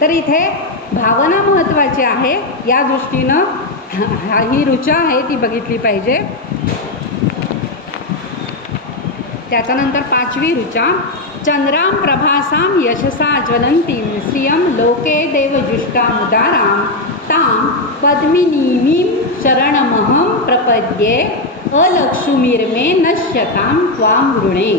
तर इथे भावना महत्त्वाची आहे, या दृष्टीनं ही ऋचा आहे ती बघितली पाहिजे. त्याच्यानंतर 5वी ऋचा. चंद्रां प्रभासां यशसा ज्वलंतीं श्रियं लोके देवजुष्टामुदारां तां पद्मिनीमीं शरणमहं प्रपद्ये अलक्ष्मीर्मे नश्यतां त्वां ऋणे.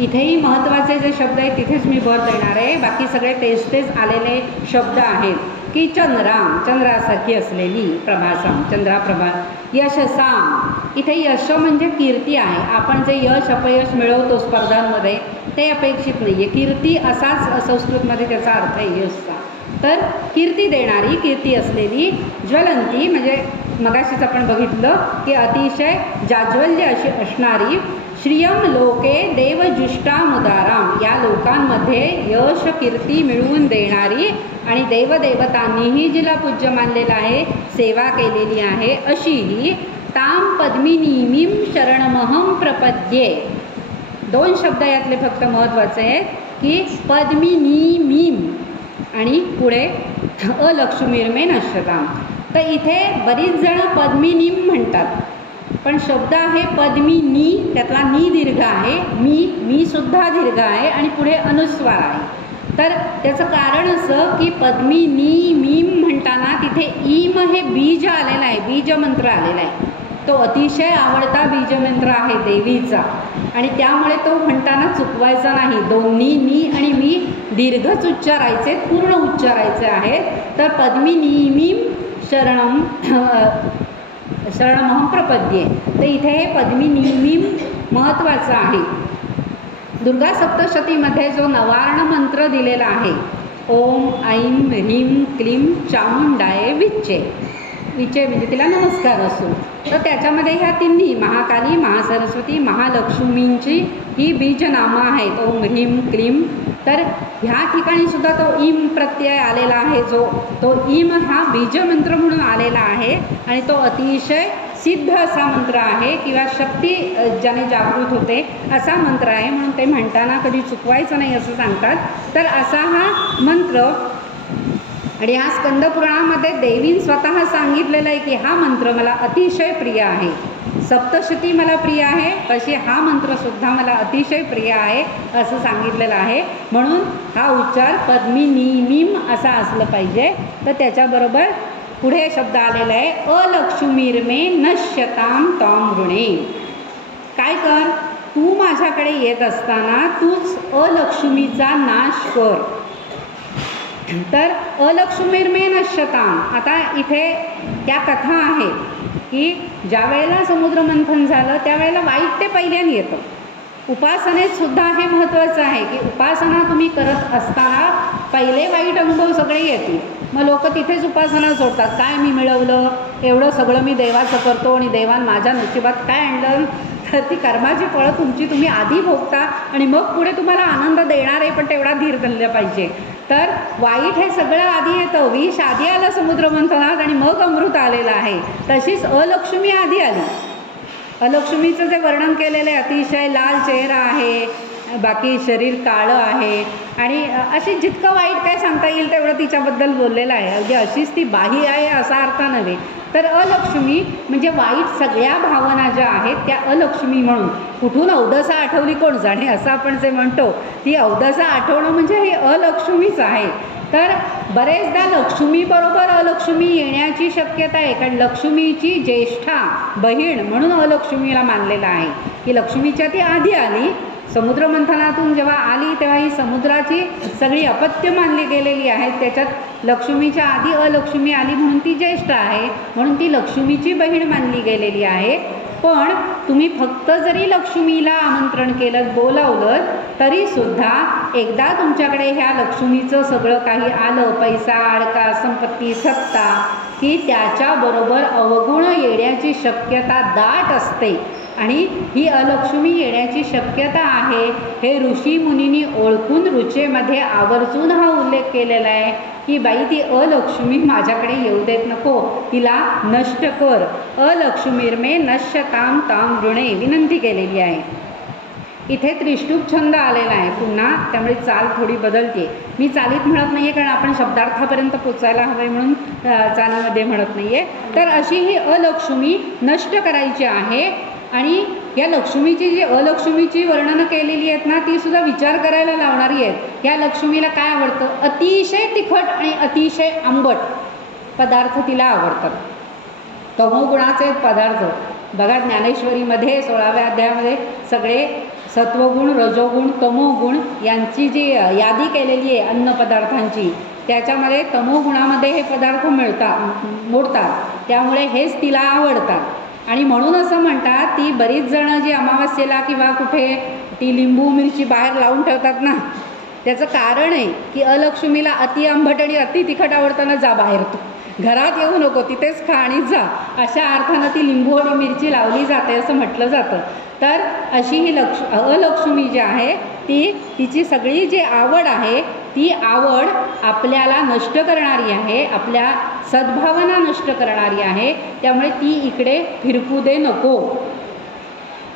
इथेही महत्त्वाचे जे शब्द आहेत तिथेच मी भर देणार आहे. बाकी सगळे तेच आलेले शब्द आहेत की चंद्रासारखी असलेली, प्रभासां चंद्राप्रभा, यशसां इथे यश म्हणजे कीर्ती आहे. आपण जे यश अपयश मिळवतो स्पर्धांमध्ये ते अपेक्षित नाही आहे. कीर्ती असाच संस्कृतमध्ये त्याचा अर्थ आहे यशचा. तर कीर्ती देणारी, कीर्ती असलेली, ज्वलंती म्हणजे मगाशीच आपण बघितलं की अतिशय जाज्वल्य अशी असणारी, श्रियं लोके देवजुष्टामुदारां या लोकांमध्ये यश कीर्ती मिळवून देणारी आणि देवदेवतांनीही जिला पूज्य मानलेलं आहे, सेवा केलेली आहे अशी ही तां पद्मिनीमीं शरणमहं प्रपद्ये. 2 शब्द यातले फक्त महत्त्वाचे आहेत की पद्मिनीमीं आणि पुढे अलक्ष्मीर्मे नश्यतां. तर इथे बरीच जण पद्मिनीम म्हणतात, पण शब्द आहे पद्मिनी, त्यातला नी दीर्घ आहे, मी सुद्धा दीर्घ आहे आणि पुढे अनुस्वार आहे. तर त्याचं कारण असं की पद्मिनी मीम म्हणताना तिथे ईम हे बीज आलेलं आहे, बीज मंत्र आलेला आहे. तो अतिशय आवडता बीजमंत्र आहे देवीचा आणि त्यामुळे तो म्हणताना चुकवायचा नाही. दोन्ही नी आणि मी दीर्घच उच्चारायचे, पूर्ण उच्चारायचे आहेत. तर पद्मिनीमीं शरणमहं प्रपद्ये. तर इथे हे पद्मिनीमीं महत्त्वाचं आहे. दुर्गा सप्तशतीमध्ये जो नवार्ण मंत्र दिलेला आहे, ओम ऐं ह्रीं क्लीं चामुंडाय विच्चे, विचे म्हणजे तिला नमस्कार असो. तर त्याच्यामध्ये ह्या तिन्ही महाकाली, महासरस्वती, महालक्ष्मींची ही बीजनामं आहेत, ओम ह्रीं क्लीं. तर ह्या ठिकाणी सुद्धा तो ईम प्रत्यय आलेला आहे, जो तो ईम हा बीजमंत्र म्हणून आलेला आहे आणि तो अतिशय सिद्ध असा मंत्र आहे किंवा शक्ती ज्याने जागृत होते असा मंत्र आहे. म्हणून ते म्हणताना कधी चुकवायचं नाही असं सांगतात. तर असा हा मंत्र आणि या स्कंदपुराणामध्ये देवीन स्वतः सांगितलेलं आहे की हा मंत्र मला अतिशय प्रिय आहे. सप्तशती मला प्रिय आहे, अशी हा मंत्रसुद्धा मला अतिशय प्रिय आहे असं सांगितलेलं आहे. म्हणून हा उच्चार पद्मिनीमीं असा असलं पाहिजे. तर त्याच्याबरोबर पुढे शब्द आलेला आहे अलक्ष्मीर्मे नश्यतां त्वां ऋणे. काय कर, तू माझ्याकडे येत असताना तूच अलक्ष्मीचा नाश कर. तर अलक्ष्मीर्मे नश्यतां. आता इथे त्या कथा आहेत की ज्या वेळेला समुद्रमंथन झालं त्यावेळेला वाईट ते पहिल्याने येतं. उपासनेत सुद्धा हे महत्त्वाचं आहे की उपासना तुम्ही करत असताना पहिले वाईट अनुभव सगळे येतील. मग लोक तिथेच उपासना सोडतात. काय मी मिळवलं, एवढं सगळं मी देवाचं करतो आणि देवान माझ्या नशिबात काय आणलं. तर ती कर्माची फळं तुम्ही आधी भोगता आणि मग पुढे तुम्हाला आनंद देणार आहे, पण तेवढा धीर धरला पाहिजे. तर वाईट हे सगळं आधी येतं. विष आधी आलं समुद्रमंथनात आणि मग अमृत आलेलं आहे. तशीच अलक्ष्मी आधी आली. अलक्ष्मीचं जे वर्णन केलेलं आहे, अतिशय लाल चेहरा आहे, बाकी शरीर काळं आहे आणि अशी जितकं वाईट काय सांगता येईल तेवढं तिच्याबद्दल बोललेलं आहे. अगदी अशीच ती बाही आहे असा अर्थ नव्हे. तर अलक्ष्मी म्हणजे वाईट सगळ्या भावना ज्या आहेत त्या अलक्ष्मी म्हणून. कुठून अवदसा आठवली कोण जाणे असं आपण जे म्हणतो, ती अवदसा आठवणं म्हणजे हे अलक्ष्मीच आहे. तर बरेचदा लक्ष्मीबरोबर अलक्ष्मी येण्याची शक्यता आहे, कारण लक्ष्मीची ज्येष्ठा बहीण म्हणून अलक्ष्मीला मानलेलं आहे की लक्ष्मीच्या ती आधी आली. समुद्रमंथनातून जेव्हा आली तेव्हा ही समुद्राची सगळी अपत्य मानली गेलेली आहेत. त्याच्यात लक्ष्मीच्या आधी अलक्ष्मी आली म्हणून ती ज्येष्ठ आहे, म्हणून ती लक्ष्मीची बहीण मानली गेलेली आहे. पण तुम्ही फक्त जरी लक्ष्मीला आमंत्रण केलं, बोलावलं, तरीसुद्धा एकदा तुमच्याकडे ह्या लक्ष्मीचं सगळं काही आलं, पैसा, अडका, संपत्ती, सत्ता, की त्याच्याबरोबर अवगुण येण्याची शक्यता दाट असते. आणि ही अलक्ष्मी येण्याची शक्यता आहे हे ऋषी मुनींनी ओळखून ऋचेमध्ये आवर्जून हा उल्लेख केलेला आहे की बाई ती अलक्ष्मी माझ्याकडे येऊ देत नको, तिला नष्ट कर. अलक्ष्मीर्मे नश्यताम ताम ऋणे विनंती केलेली आहे. इथे त्रिष्टुप छंद आलेला आहे पुन्हा, त्यामुळे चाल थोडी बदलते. मी चालीत म्हणत नाही आहे कारण आपण शब्दार्थापर्यंत पोचायला हवे म्हणून चालीमध्ये म्हणत नाही आहे. तर अशी ही अलक्ष्मी नष्ट करायची आहे. आणि या लक्ष्मीची जी अलक्ष्मीची वर्णनं केलेली आहेत ना, ती सुद्धा विचार करायला लावणारी आहेत. या लक्ष्मीला काय आवडतं? अतिशय तिखट आणि अतिशय आंबट पदार्थ तिला आवडतात. तमोगुणाचे पदार्थ बघा, ज्ञानेश्वरीमध्ये 16व्या अध्यायामध्ये सगळे सत्वगुण, रजोगुण, तमोगुण यांची जी यादी केलेली आहे अन्न पदार्थांची, त्याच्यामध्ये तमोगुणामध्ये हे पदार्थ मोडतात. त्यामुळे हेच तिला आवडतात. आणि म्हणून असं म्हणतात, ती बरीच जणं जी अमावास्येला किंवा कुठे ती लिंबू मिरची बाहेर लावून ठेवतात ना, त्याचं कारण आहे की अलक्ष्मीला अति आंबट आणि अति तिखट आवडताना जा बाहेर, तू घरात येऊ नको, तिथेच खा आणि जा, अशा अर्थानं ती लिंबू आणि मिरची लावली जाते असं म्हटलं जातं. तर अशी ही अलक्ष्मी जी आहे ती, तिची सगळी जी आवड आहे ती आवड आपल्याला नष्ट करणारी आहे, आपल्या सद्भावना नष्ट करणारी आहे. त्यामुळे ती इकडे फिरकू दे नको.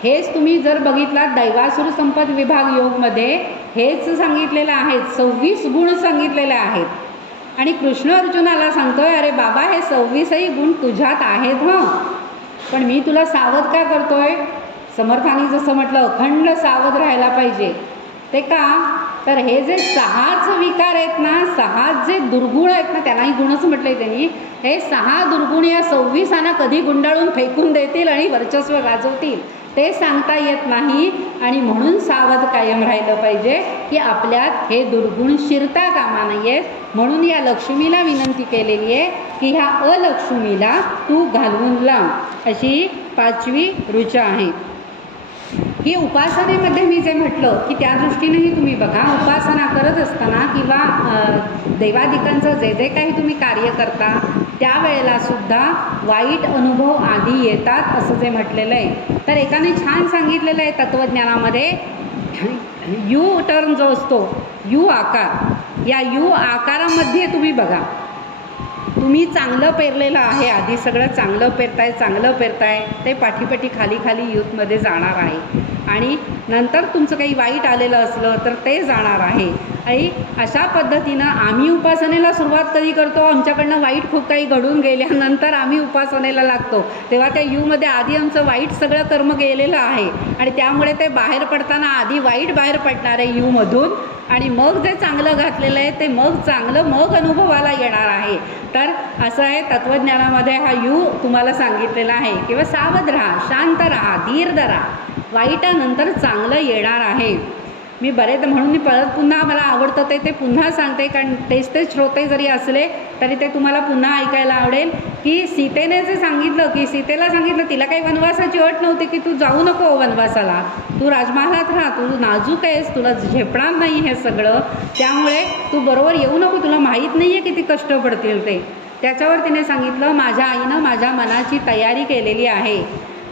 हेच तुम्ही जर बघितलात दैवासुर संपद विभाग योगमध्ये हेच सांगितलेलं आहे. 26 गुण सांगितलेले आहेत. आणि कृष्ण अर्जुनाला सांगतोय, अरे बाबा हे 26ही गुण तुझ्यात आहेत हं, पण मी तुला सावध का करतोय? समर्थांनी जसं म्हटलं अखंड सावध राहायला पाहिजे. ते का? तर हे जे 6च विकार आहेत ना, 6 जे दुर्गुण आहेत ना, त्यांनाही गुणच म्हटलंय त्यांनी, हे 6 दुर्गुण या 26 कधी गुंडाळून फेकून देतील आणि वर्चस्व गाजवतील ते सांगता येत नाही. आणि म्हणून सावध कायम राहिलं पाहिजे की आपल्यात हे दुर्गुण शिरता कामा नाही आहेत. म्हणून या लक्ष्मीला विनंती केलेली आहे की ह्या अलक्ष्मीला तू घालवून लाव. अशी 5वी ऋचा आहे. ही उपासनेमध्ये मी जे म्हटलं की त्या दृष्टीनेही तुम्ही बघा, उपासना करत असताना किंवा देवादिकांचं जे जे काही तुम्ही कार्य करता त्यावेळेला सुद्धा वाईट अनुभव आधी येतात असं जे म्हटलेलं आहे. तर एकाने छान सांगितलेलं आहे तत्त्वज्ञानामध्ये, यू टर्न जो असतो, यू आकार, या यू आकारामध्ये तुम्ही बघा, तुम्ही चांगलं पेरलेलं आहे, आधी सगळं चांगलं पेरताय, ते पाठीपाठी खाली खाली यूथमध्ये जाणार आहे. आणि नंतर तुमचं काही वाईट आलेलं असलं तर ते जाणार आहे. आणि अशा पद्धतीनं आम्ही उपासनेला सुरुवात कधी करतो, आमच्याकडनं वाईट खूप काही घडून गेल्यानंतर आम्ही उपासनेला लागतो, तेव्हा त्या यूमध्ये आधी आमचं वाईट सगळं कर्म गेलेलं आहे. आणि त्यामुळे ते बाहेर पडताना आधी वाईट बाहेर पडणार आहे यूमधून, आणि मग जे चांगलं घातलेलं आहे ते मग चांगलं मग अनुभवाला येणार आहे. तर असं आहे तत्त्वज्ञानामध्ये हा यू तुम्हाला सांगितलेला आहे. किंवा सावध राहा, शांत राहा, धीर धरा, वाईटानंतर चांगलं येणार आहे. मी बरेच म्हणून मी परत पुन्हा मला आवडतं ते पुन्हा सांगते, कारण तेच श्रोते जरी असले तरी ते तुम्हाला पुन्हा ऐकायला आवडेल. की सीतेने जे सांगितलं, की सीतेला सांगितलं तिला काही वनवासाची अट नव्हती की तू जाऊ नको वनवासाला, तू राजमहालात राहा, तू नाजूक आहेस, तुला झेपणार नाही हे सगळं, त्यामुळे तू बरोबर येऊ नको, तुला माहीत नाही आहे किती कष्ट पडतील ते. त्याच्यावर तिने सांगितलं, माझ्या आईनं माझ्या मनाची तयारी केलेली आहे,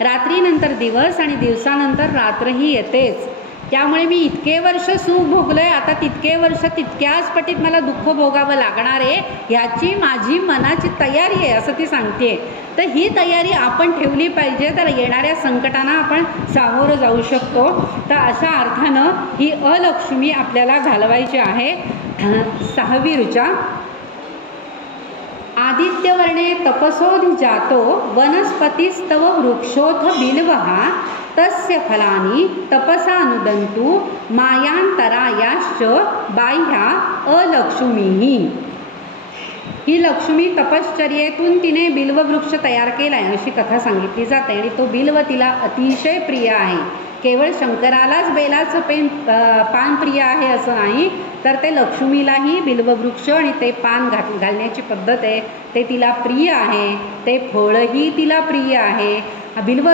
रात्रीनंतर दिवस आणि दिवसानंतर रात्रही येतेच, त्यामुळे मी इतके वर्ष सुख भोगलंय, आता तितके वर्ष तितक्याच पटीत मला दुःख भोगावं लागणार आहे, ह्याची माझी मनाची तयारी आहे असं ती सांगते. तर ही तयारी आपण ठेवली पाहिजे, तर येणाऱ्या संकटांना आपण सामोरं जाऊ शकतो. तर अशा अर्थानं ही अलक्ष्मी आपल्याला घालवायची आहे. 6वी ऋचा. आदित्यवर्णे तपसोधि जातो वनस्पतिस्तव वृक्षोथ बिल्वः तस्य फलानि तपसानुदन्तु मायांतरायाश्च बाह्या अलक्ष्मीः. ही लक्ष्मी तपश्चर्येतून तिने बिल्ववृक्ष तयार केलाय अशी कथा सांगितली जाते. आणि तो बिल्व तिला अतिशय प्रिय आहे. केवळ शंकरालाच बेलाचं पान प्रिय आहे असं नाही, तर ते लक्ष्मीलाही बिल्ववृक्ष आणि ते पान घालण्याची पद्धत आहे ते तिला प्रिय आहे. ते फळही तिला प्रिय आहे. बिल्व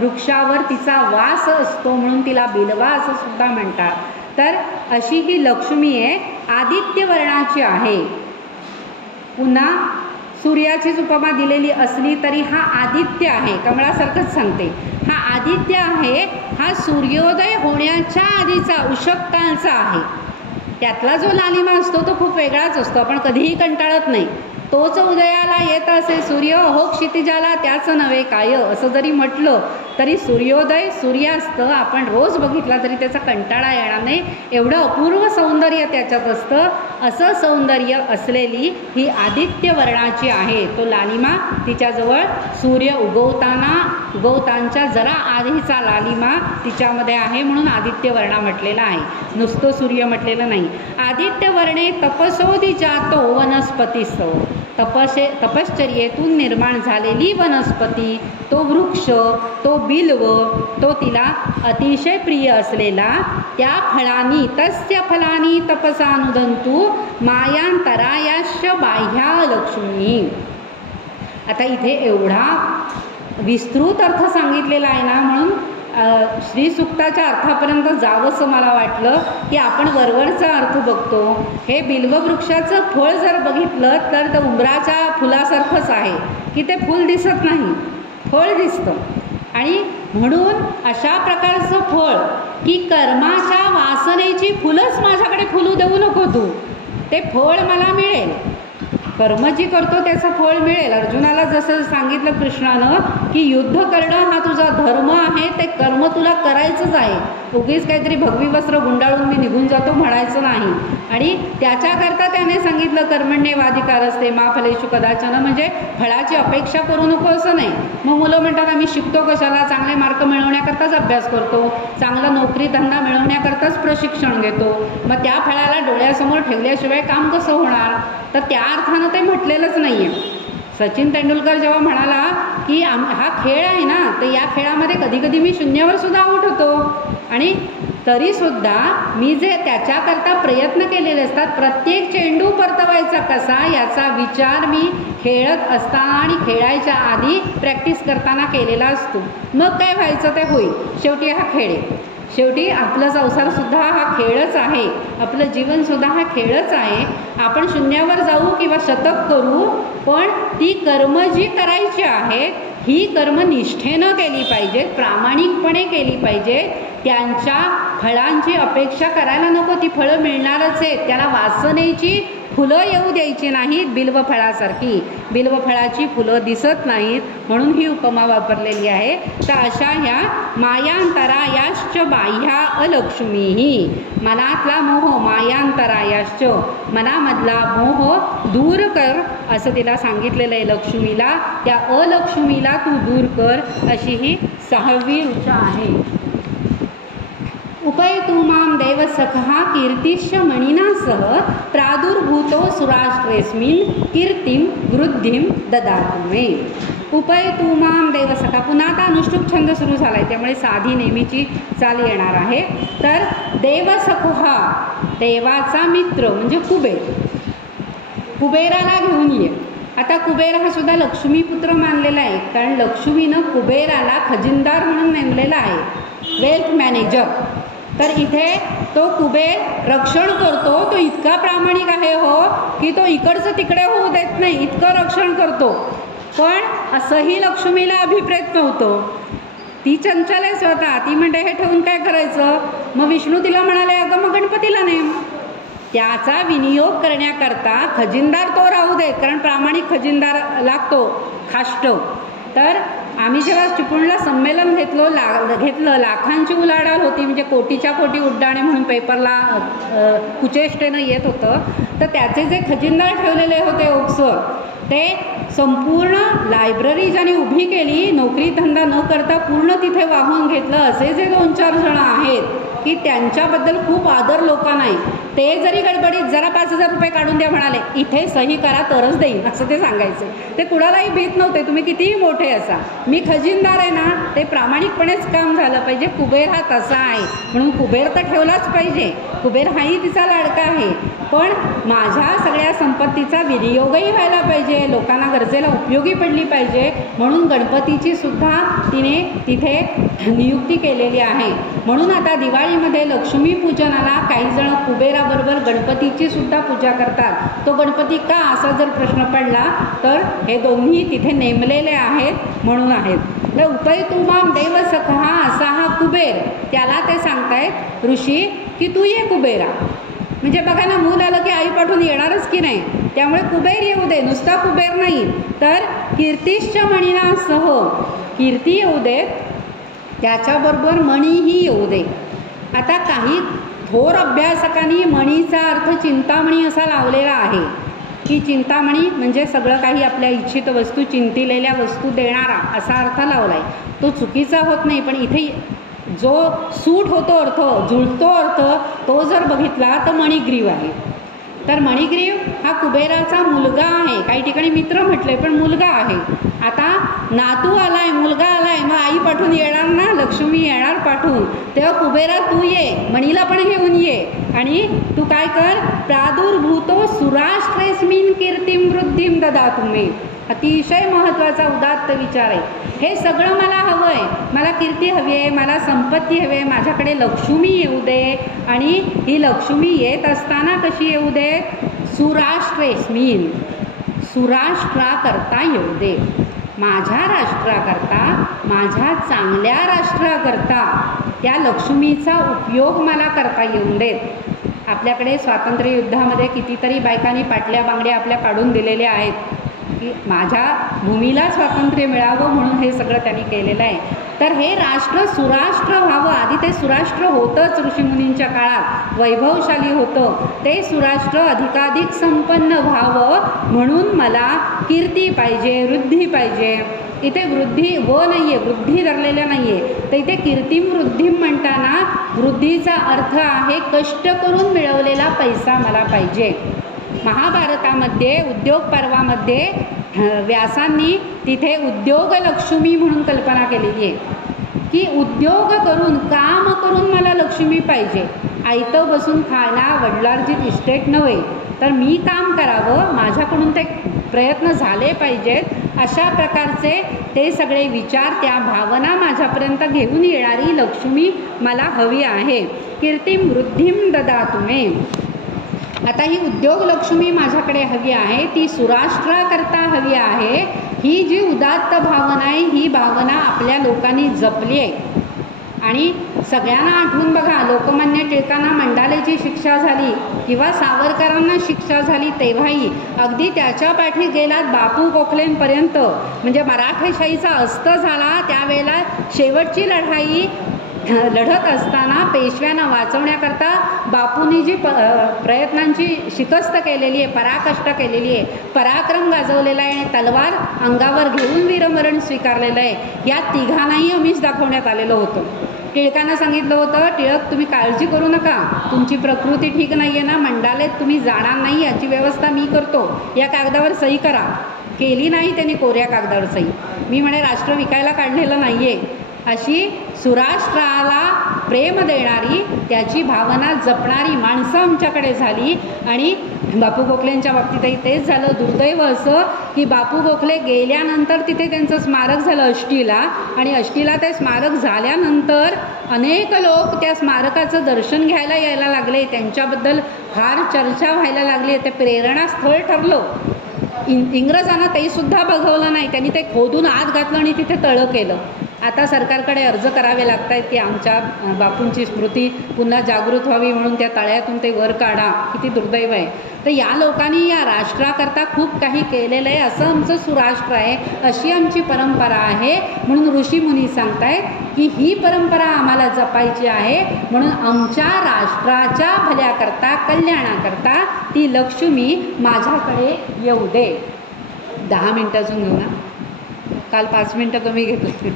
वृक्षावर तिचा वास असतो म्हणून तिला बिल्वा असं सुद्धा म्हणतात. तर अशी ही लक्ष्मी आहे, आदित्य वर्णाची आहे. पुन्हा सूर्याचीच उपमा दिलेली असली तरी हा आदित्य आहे, कमळासारखंच सांगते. हा आदित्य आहे, हा सूर्योदय होण्याच्या आधीचा उषक्कालचा आहे. त्यातला जो लालिमा असतो तो खूप वेगळाच असतो, आपण कधीही कंटाळत नाही. तोच उदयाला येत असे सूर्य हो क्षितिजाला त्याच नव्हे काय, असं जरी म्हटलं तरी सूर्योदय सूर्यास्त आपण रोज बघितला तरी त्याचा कंटाळा येणार नाही, एवढं अपूर्व सौंदर्य त्याच्यात असतं. असं सौंदर्य असलेली ही आदित्य वर्णाची आहे. तो लालिमा तिच्याजवळ सूर्य उगवतांच्या जरा आधीचा लालिमा तिच्यामध्ये आहे म्हणून आदित्य वर्णा म्हटलेला आहे, नुसतं सूर्य म्हटलेलं नाही. आदित्य वर्णे तपसोधि जातो वनस्पतिस्तव. तपश्चर्येतून निर्माण झालेली वनस्पती, तो वृक्ष, तो बिल्व, तो तिला अतिशय प्रिय असलेला, त्या फळांनी तस्य फलानी तपसानुदंतु मायांतरायाश्च बाह्या लक्ष्मी. आता इथे एवढा विस्तृत अर्थ सांगितलेला आहे ना, म्हणून श्री सुक्ताच्या अर्थापर्यंत जावंसं मला वाटलं की आपण वरवरचा अर्थ बघतो. हे बिल्ववृक्षाचं फळ जर बघितलं तर ते उंबराच्या फुलासारखंच आहे की ते फूल दिसत नाही, फळ दिसतं. आणि म्हणून अशा प्रकारचं फळ की कर्माच्या वासनेची फुलंच माझ्याकडे फुलू देऊ नको तू, ते फळ मला मिळेल, कर्म जी करतो त्याचं फळ मिळेल. अर्जुनाला जसं सांगितलं कृष्णानं की युद्ध करणं हा तुझा धर्म आहे, ते कर्म तुला करायचंच आहे, उगीच काहीतरी भगवी वस्त्र गुंडाळून मी निघून जातो म्हणायचं नाही. आणि त्याच्याकरता त्याने सांगितलं कर्मण्येवाधिकारस्ते मा फलेषु कदाचन, म्हणजे फळाची अपेक्षा करू नको असं नाही. मग मुलं म्हणतात आम्ही शिकतो कशाला, चांगले मार्क मिळवण्याकरताच अभ्यास करतो, चांगला नोकरी धंदा मिळवण्याकरताच प्रशिक्षण घेतो, मग त्या फळाला डोळ्यासमोर ठेवल्याशिवाय काम कसं होणार. तर त्या अर्थानं ते म्हटलेलंच नाही आहे. सचिन तेंडुलकर जेव्हा म्हणाला की हा खेळ आहे ना, तर या खेळामध्ये कधी कधी मी शून्यावर सुद्धा आऊट होतो आणि तरीसुद्धा मी जे त्याच्याकरता प्रयत्न केलेले असतात, प्रत्येक चेंडू परतवायचा कसा याचा विचार मी खेळत असताना आणि खेळायच्या आधी प्रॅक्टिस करताना केलेला असतो. मग काय व्हायचं ते होईल, शेवटी हा खेळ आहे. शेवटी आपला संसारसुद्धा हा खेळच आहे, आपलं जीवनसुद्धा हा खेळच आहे. आपण शून्यावर जाऊ किंवा शतक करू, पण ती कर्म जी करायची आहेत ही कर्म निष्ठेनं केली पाहिजेत, प्रामाणिकपणे केली पाहिजेत. त्यांच्या फळांची अपेक्षा करायला नको, ती फळं मिळणारच आहेत, त्याला वासनेची फुलं येऊ द्यायची नाहीत. बिल्वफळासारखी बिल्वफळाची फुलं दिसत नाहीत म्हणून ही उपमा वापरलेली आहे. तर अशा ह्या मायांतरायाश्च बाह्या अलक्ष्मीही, मनातला मोह मायांतरायाश्च, मनामधला मोह दूर कर असं तिला सांगितलेलं आहे लक्ष्मीला. त्या अलक्ष्मीला तू दूर कर, अशी ही 6वी ऋचा आहे. उपयतु मां देवसखः कीर्तिश्च मणिना सह प्रादुर्भूतो सुराष्ट्रेस्मिन् कीर्तिं वृद्धिं ददातु मे. उपयतु मां देवसखा. पुन्हा आता अनुष्टुप छंद सुरू झाला आहे त्यामुळे साधी नेहमीची चाल येणार आहे. तर देवसखः, देवाचा मित्र म्हणजे कुबेर, कुबेराला घेऊन ये. आता कुबेर हा सुद्धा लक्ष्मीपुत्र मानलेला आहे, कारण लक्ष्मीनं कुबेराला खजिनदार म्हणून नेमलेला आहे, वेल्थ मॅनेजर. तर इथे तो कुबेर रक्षण करतो, तो इतका प्रामाणिक आहे हो की तो इकडचं तिकडे होऊ देत नाही, इतकं रक्षण करतो. पण असंही लक्ष्मीला अभिप्रेत नव्हतं, ती चंचल आहे स्वतः, ती म्हणते हे ठेवून काय करायचं, मग विष्णू तिला म्हणाले, अगं मग गणपतीला नेम. त्याचा विनियोग करण्याकरता खजिनदार तो राहू देत, कारण प्रामाणिक खजिनदार लागतो, खाष्ट. तर आम्ही जेव्हा चिपळूणला संमेलन घेतलं लाखांची उलाढाल होती, म्हणजे कोटीच्या कोटी उड्डाणे म्हणून पेपरला कुचेष्टेनं येत होतं. तर त्याचे जे खजिनदार ठेवलेले होते ओक्सर, ते संपूर्ण लायब्ररी ज्यांनी उभी केली, नोकरी धंदा न करता पूर्ण तिथे वाहून घेतलं. असे जे 2-4 जण आहेत की त्यांच्याबद्दल खूप आदर लोकांना आहे, ते जरी गडबडीत जरा 5,000 रुपये काढून द्या म्हणाले, इथे सही करा तरच देईन, असं ते सांगायचे. ते कुणालाही भीत नव्हते, तुम्ही कितीही मोठे असा, मी खजिनदार आहे ना, ते प्रामाणिकपणेच काम झालं पाहिजे. कुबेर हा तसा आहे, म्हणून कुबेर तर ठेवलाच पाहिजे, कुबेर हाही तिचा लाडका आहे, पण माझ्या सगळ्या संपत्तीचा विनियोगही व्हायला पाहिजे, लोकांना गरजेला उपयोगी पडली पाहिजे. म्हणून गणपतीची सुद्धा तिने तिथे नियुक्ती केलेली आहे. म्हणून आता दिवाळीमध्ये लक्ष्मी पूजनाला काही जण कुबेराबरोबर गणपतीची सुद्धा पूजा करतात. तो गणपती का, असा जर प्रश्न पडला तर हे दोन्ही तिथे नेमलेले आहेत म्हणून आहेत. तर उपैतुमाम देव सखा असा हा कुबेर, त्याला ते सांगतायत ऋषी की तू ये कुबेरा. म्हणजे बघा ना, मूल आलं की आई पाठवून येणारच की नाही, त्यामुळे कुबेर येऊ दे, नुसता कुबेर नाही तर कीर्तिश्च मणीना सह, कीर्ती येऊ दे, त्याच्याबरोबर मणीही येऊ दे. आता काही थोर अभ्यासकांनी मणीचा अर्थ चिंतामणी असा लावलेला आहे, की चिंतामणी म्हणजे सगळं काही आपल्या इच्छित वस्तू, चिंतिलेल्या वस्तू देणारा असा अर्थ लावला आहे. तो चुकीचा होत नाही, पण इथे जो सूट होतो अर्थ, जुळतो अर्थ, तो जर बघितला तर मणिग्रीव आहे. तर मणिग्रीव हा कुबेराचा मुलगा आहे, काही ठिकाणी मित्र म्हटले पण मुलगा आहे. आता नातू आलाय, मुलगा आलाय, मग आई पाठवून येणार ना, लक्ष्मी येणार पाठवून, तेव्हा कुबेरा तू ये, मणीला पण घेऊन ये आणि तू काय कर, प्रादुर्भूतो सुराष्ट्रेस्मिन कीर्तिम वृद्धिम ददातु मे. अतिशय महत्त्वाचा उदात्त विचार आहे. हे सगळं मला हवं आहे, मला कीर्ती हवी आहे, मला संपत्ती हवी आहे, माझ्याकडे लक्ष्मी येऊ दे, आणि ही लक्ष्मी येत असताना कशी येऊ दे, सुराष्ट्रेस्मिन, सुराष्ट्राकरता येऊ दे, माझ्या राष्ट्राकरता, माझ्या चांगल्या राष्ट्राकरता त्या लक्ष्मीचा उपयोग मला करता येऊन देत. आपल्याकडे स्वातंत्र्य युद्धामध्ये कितीतरी बायकांनी पाटल्या बांगड्या आपल्या काढून दिलेल्या आहेत की माझ्या भूमीला स्वातंत्र्य मिळावं, म्हणून हे सगळं त्यांनी केलेलं आहे. तर हे राष्ट्र सुराष्ट्र व्हावं, आधी ते सुराष्ट्र होतंच ऋषीमुनींच्या काळात, वैभवशाली होतं, ते सुराष्ट्र अधिकाधिक संपन्न व्हावं म्हणून मला कीर्ती पाहिजे, वृद्धी पाहिजे. इथे वृद्धी व नाही आहे, वृद्धी धरलेल्या नाही आहे, तर इथे कीर्तिम वृद्धिम म्हणताना वृद्धीचा अर्थ आहे कष्ट करून मिळवलेला पैसा मला पाहिजे. महाभारतामध्ये उद्योग पर्वामध्ये व्यासांनी तिथे उद्योग लक्ष्मी म्हणून कल्पना केलेली आहे की उद्योग करून, काम करून मला लक्ष्मी पाहिजे. आयतं बसून खायला वडिलार्जित इस्टेट नव्हे, तर मी काम करावं, माझ्याकडून ते प्रयत्न झाले पाहिजेत. अशा प्रकारचे ते सगळे विचार, त्या भावना माझ्यापर्यंत घेऊन येणारी लक्ष्मी मला हवी आहे. कीर्तिम वृद्धिम ददातु मे. आता ही उद्योग लक्ष्मी माझ्याकडे हवी आहे, ती सुराष्ट्राकरता हवी आहे. ही जी उदात्त भावना आहे, ही भावना आपल्या लोकांनी जपली आहे. आणि सगळ्यांना आठवून बघा, लोकमान्य टिळकांना मंडालेची शिक्षा झाली किंवा सावरकरांना शिक्षा झाली, तेव्हाही अगदी त्याच्या पाठी गेलात बापू गोखलेंपर्यंत, म्हणजे मराठेशाहीचा अस्त झाला त्यावेळेला शेवटची लढाई लढत असताना पेशव्यांना वाचवण्याकरता बापूंनी जी प्रयत्नांची शिकस्त केलेली आहे, पराकष्ट केलेली आहे, पराक्रम गाजवलेला आहे, तलवार अंगावर घेऊन वीरमरण स्वीकारलेलं आहे, या तिघांनाही आमिष दाखवण्यात आलेलं होतं. टिळकांना सांगितलं होतं, टिळक तुम्ही काळजी करू नका, तुमची प्रकृती ठीक नाही आहे ना, मंडालेत तुम्ही जाणार नाही, याची व्यवस्था मी करतो, या कागदावर सही करा. केली नाही त्यांनी कोऱ्या कागदावर सही. मी म्हणे राष्ट्र विकायला काढलेलं नाही आहे. अशी सुराष्ट्राला प्रेम देणारी, त्याची भावना जपणारी माणसं आमच्याकडे झाली. आणि बापू गोखलेंच्या बाबतीतही तेच झालं. दुर्दैव असं की बापू गोखले गेल्यानंतर तिथे त्यांचं स्मारक झालं अष्टीला, आणि अष्टीला ते स्मारक झाल्यानंतर अनेक लोक त्या स्मारकाचं दर्शन घ्यायला यायला लागले, त्यांच्याबद्दल फार चर्चा व्हायला लागली, ते प्रेरणास्थळ ठरलं. इंग्रजांना तेसुद्धा बघवलं नाही, त्यांनी ते खोदून आत घातलं आणि तिथे तळं केलं. आता सरकारकडे अर्ज करावे लागत आहेत की आमच्या बापूंची स्मृती पुन्हा जागृत व्हावी म्हणून त्या तळ्यातून ते वर काढा. किती दुर्दैव आहे. तर या लोकांनी या राष्ट्राकरता खूप काही केलेलं आहे. असं आमचं सुराष्ट्र आहे, अशी आमची परंपरा आहे. म्हणून ऋषीमुनी सांगतायत की ही परंपरा आम्हाला जपायची आहे. म्हणून आमच्या राष्ट्राच्या भल्याकरता, कल्याणाकरता ती लक्ष्मी माझ्याकडे येऊ दे. 10 मिनटं अजून घेऊ ना, काल 5 मिनटं कमी घेतली.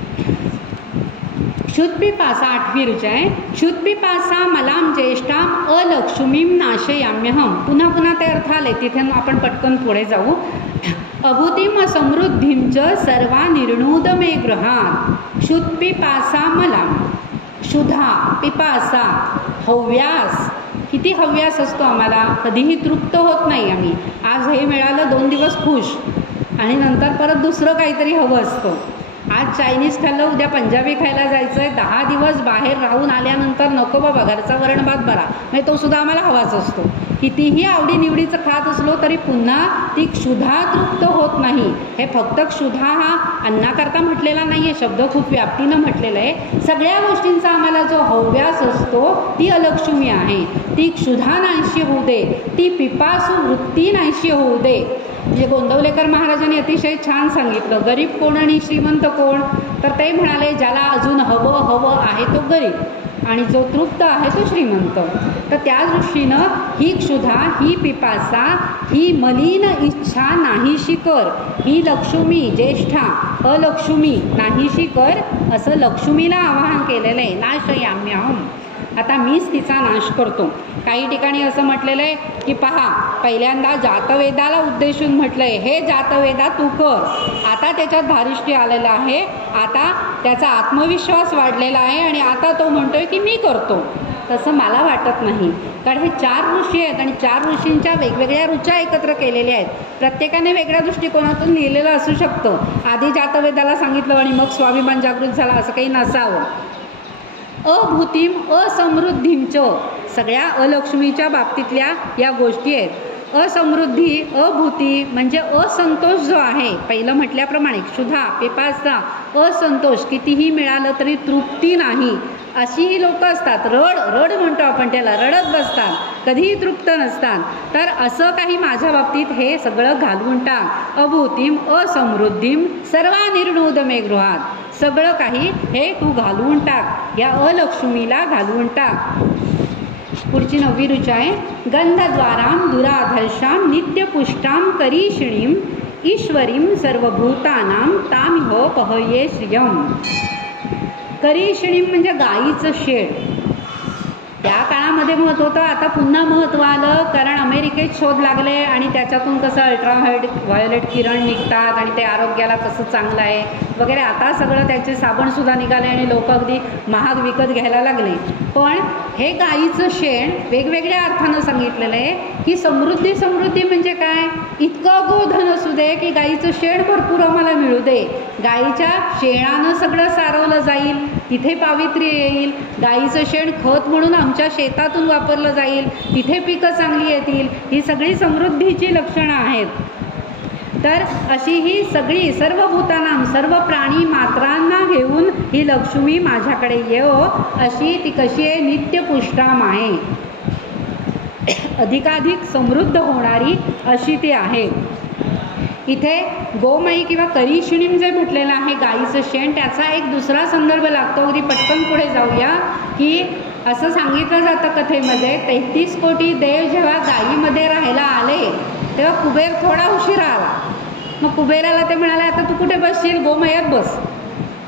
क्षुत्पिपासा 8वी ऋचा आहे. क्षुत्पिपासा मलाम ज्येष्ठाम अलक्ष्मीम नाशयाम्यहम. पुन्हा पुन्हा ते अर्थ आले, तिथे आपण पटकन पुढे जाऊ. अभूतिम समृद्धीं च सर्वा निर्णूद मे गृहात. क्षुत्पिपासा मलाम, क्षुधा, पिपासा, हव्यास. किती हव्यास असतो आम्हाला, कधीही तृप्त होत नाही आम्ही. आज हे मिळालं 2 दिवस खुश आणि नंतर परत दुसरं काहीतरी हवं असतं. आज चायनीज खाल्लं, उद्या पंजाबी खायला जायचं आहे. 10 दिवस बाहेर राहून आल्यानंतर नको बाबा घरचा वरण भात बरा, म्हणजे तो सुद्धा आम्हाला हवाच असतो. कितीही आवडीनिवडीचं खात असलो तरी पुन्हा ती क्षुधा तृप्त होत नाही. हे फक्त क्षुधा हा अन्नाकरता म्हटलेला नाही आहे, शब्द खूप व्याप्तीनं म्हटलेला आहे. सगळ्या गोष्टींचा आम्हाला जो हव्यास असतो ती अलक्ष्मी आहे. ती क्षुधा नाहीशी होऊ दे, ती पिपासू वृत्ती नाहीशी होऊ दे. म्हणजे गोंदवलेकर महाराजांनी अतिशय छान सांगितलं, गरीब कोण आणि श्रीमंत कोण. तर ते म्हणाले ज्याला अजून हवं आहे तो गरीब आणि जो तृप्त आहे तो श्रीमंत. तर त्या दृष्टीनं ही क्षुधा, ही पिपासा, ही मलिन इच्छा नाहीशी कर. ही लक्ष्मी ज्येष्ठा अलक्ष्मी नाहीशी कर, असं लक्ष्मीला आवाहन केलेलं आहे. नाशयाम्यहम, आता मीच तिचा नाश करतो. काही ठिकाणी असं म्हटलेलं आहे की पहा, पहिल्यांदा जातवेदाला उद्देशून म्हटलं आहे, हे जातवेदा तू कर. आता त्याच्यात धारिष्ट्य आलेलं आहे, आता त्याचा आत्मविश्वास वाढलेला आहे आणि आता तो म्हणतोय की मी करतो. तसं मला वाटत नाही, कारण हे 4 ऋषी आहेत आणि 4 ऋषींच्या वेगवेगळ्या ऋचा एकत्र केलेल्या आहेत. प्रत्येकाने वेगळ्या दृष्टिकोनातून लिहिलेलं असू शकतं. आधी जातवेदाला सांगितलं आणि मग स्वाभिमान जागृत झाला असं काही नसावं. अभूतीम असमृद्धींच, सगळ्या अलक्ष्मीच्या बाबतीतल्या या गोष्टी आहेत. असमृद्धी, अभूती म्हणजे असंतोष जो आहे, पहिलं म्हटल्याप्रमाणे क्षुधा, पिपासा, असंतोष, कितीही मिळालं तरी तृप्ती नाही, अशी ही लोक असतात. रड म्हणतो आपण त्याला, रडत बसतात, कधीही तृप्त नसतात. तर असं काही माझ्या बाबतीत हे सगळं घालवून टाक. अभूतीम असमृद्धीम सर्वा निर्णूद मे गृहात, सगळं काही हे तू घालवून टाक, या अलक्ष्मीला घालवून टाक. पुढची 9वी ऋचा आहे. गंधद्वाराम दुराधर्षाम नित्यपुष्टाम करीषिणीम ईश्वरीम सर्वभूतानाम तामिहो पहये श्रियम. करीषिणीम म्हणजे गाईचं शेड. त्या काळामध्ये महत्त्व होतं, आता पुन्हा महत्त्व आलं, कारण अमेरिकेत शोध लागले आणि त्याच्यातून कसं अल्ट्राव्हायोलेट किरण निघतात आणि ते आरोग्याला कसं चांगलं आहे वगैरे. आता सगळं त्याचे साबणसुद्धा निघाले आणि लोक अगदी महाग विकत घ्यायला लागले. पण हे गाईचं शेण वेगवेगळ्या अर्थानं सांगितलेलं आहे की समृद्धी म्हणजे काय, इतकं गोधन असू दे की गाईचं शेण भरपूर आम्हाला मिळू दे. गाईच्या शेणानं सगळं सारवलं जाईल, तिथे पावित्र्य येईल. गाईचं शेण खत म्हणून आमच्या शेतातून वापरलं जाईल, तिथे पिकं चांगली येतील. ही सगळी समृद्धीची लक्षणं आहेत. तर अशी ही सगळी सर्व भूतानाम, सर्व प्राणी मात्रांना घेऊन ही लक्ष्मी माझ्याकडे येओ, अशी ती कशी आहे, नित्यपुष्टाम आहे, अधिकाधिक समृद्ध होणारी अशी ती आहे. इथे गोमयी किंवा करीषिणीम जे म्हटलेलं आहे गाईचं शेण, त्याचा एक दुसरा संदर्भ लागतो. अगदी पटकन पुढे जाऊया की असं सांगितलं जातं कथेमध्ये, 33 कोटी देव जेव्हा गायीमध्ये राहायला आले तेव्हा कुबेर थोडा उशिरा आला. मग कुबेराला ते म्हणाले आता तू कुठे बसशील, गोमयात बस.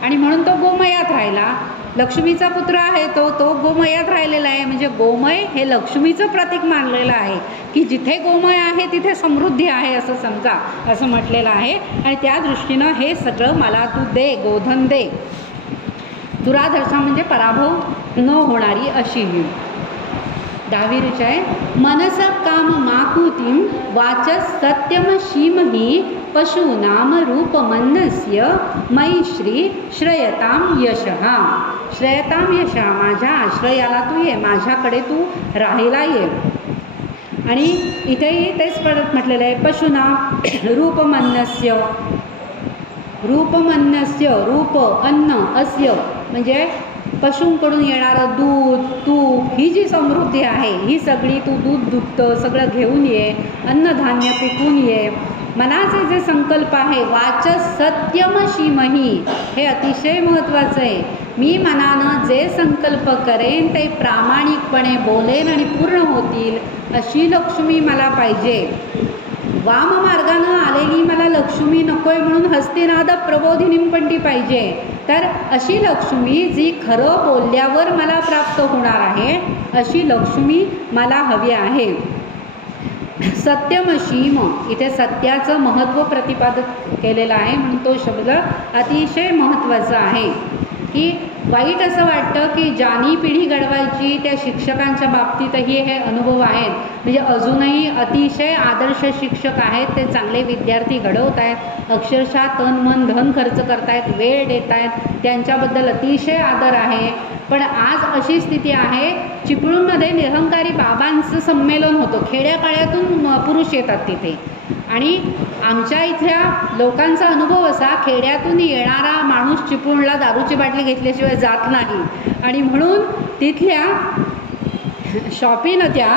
आणि म्हणून तो गोमयात राहिला. लक्ष्मीचा पुत्र आहे तो गोमयात राहिलेला आहे. म्हणजे गोमय हे लक्ष्मीचं प्रतीक मानलेलं आहे की जिथे गोमय आहे तिथे समृद्धी आहे असं समजा, असं म्हटलेलं आहे. आणि त्या दृष्टीनं हे सगळं मला तू दे, गोधन दे. दुराधर्षा म्हणजे पराभव न होणारी अशी ही. 10वी ऋचा आहे. मनस काम माकुतीम वाचस सत्यम शीमही पशूनाम रूपमन्नस्य मयी श्री श्रयताम यशः. श्रयताम यशः, माझ्या आश्रयाला तू ये, माझ्याकडे तू राहायला ये. आणि इथेही तेच परत म्हटलेलं आहे, पशूनाम रूपमन्नस्य, रूपमन्यस्य, रूप अन्न अस्य म्हणजे पशूंकडून येणारं दूध तूप, ही जी समृद्धी आहे ही सगळी तू दूध दुभतं सगळं घेऊन ये, अन्नधान्य पिकून ये. मनाचे जे संकल्प आहे वाचस सत्यमशीमही, हे अतिशय महत्त्वाचं आहे. मी मनानं जे संकल्प करेन ते प्रामाणिकपणे बोलेन आणि पूर्ण होतील, अशी लक्ष्मी मला पाहिजे. वाम मार्गानं आलेली मला लक्ष्मी नकोय म्हणून हस्तिनाद प्रबोधिनीं पण ती पाहिजे. तर अशी लक्ष्मी जी खरं बोलल्यावर मला प्राप्त होणार आहे, अशी लक्ष्मी मला हवी आहे. सत्यमशीम, इथे सत्याचं महत्त्व प्रतिपादित केलेलं आहे म्हणून तो शब्द अतिशय महत्त्वाचा आहे. की वाईट असं वाटतं की ज्यांनी पिढी घडवायची त्या शिक्षकांच्या बाबतीतही हे अनुभव आहेत. म्हणजे अजूनही अतिशय आदर्श शिक्षक आहेत, ते चांगले विद्यार्थी घडवत आहेत, अक्षरशः तन मन धन खर्च करतायत, वेळ देत आहेत, त्यांच्याबद्दल अतिशय आदर आहे. पण आज अशी स्थिती आहे, चिपळूणमध्ये निरंकारी बाबांचं संमेलन होतं, खेड्यापाड्यातून पुरुष येतात तिथे. आणि आमच्या इथल्या लोकांचा अनुभव असा, खेड्यातून येणारा माणूस चिपळूणला दारूची बाटली घेतल्याशिवाय जात नाही. आणि म्हणून तिथल्या शॉपीनं त्या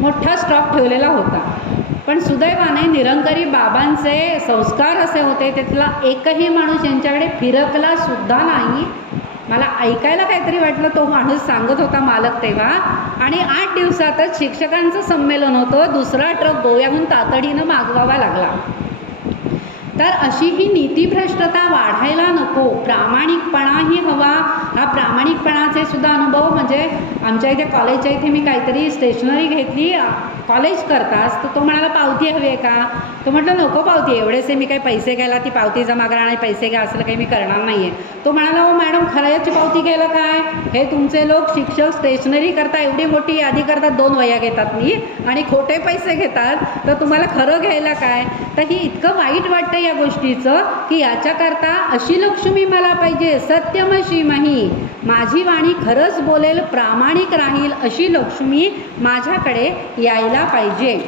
मोठा स्टॉक ठेवलेला होता. पण सुदैवाने निरंकारी बाबांचे संस्कार असे होते, तिथला एकही माणूस यांच्याकडे फिरकला सुद्धा नाही. मला ऐकायला काहीतरी वाटलं, तो माणूस सांगत होता मालक तेव्हा. आणि 8 दिवसातच शिक्षकांचं संमेलन होतं, दुसरा ट्रक गोव्याहून तातडीनं मागवावा लागला. तर अशी ही नीतिभ्रष्टता वाढायला नको, प्रामाणिकपणाही हवा. हा प्रामाणिकपणाचे सुद्धा अनुभव म्हणजे आमच्या इथे कॉलेजच्या इथे मी काहीतरी स्टेशनरी घेतली कॉलेज करतास, तर तो म्हणाला पावती हवी आहे का. तो म्हटलं नको पावती, एवढेसे मी काही पैसे घ्यायला ती पावती जमा करा आणि पैसे घ्या असलं काही मी करणार नाही आहे. तो म्हणाला हो मॅडम खऱ्याची पावती घ्यायला काय, हे तुमचे लोक शिक्षक स्टेशनरी करता एवढी मोठी यादी करतात, 2 वह्या घेतात मी आणि खोटे पैसे घेतात, तर तुम्हाला खरं घ्यायला काय. तर ही इतकं वाईट वाटतं या गोष्टीचं की याच्याकरता अशी लक्ष्मी मला पाहिजे. सत्यमशीमही, माझी वाणी खरंच बोलेल, प्रामाणिक राहील, अशी लक्ष्मी माझ्याकडे यायला पाहिजे.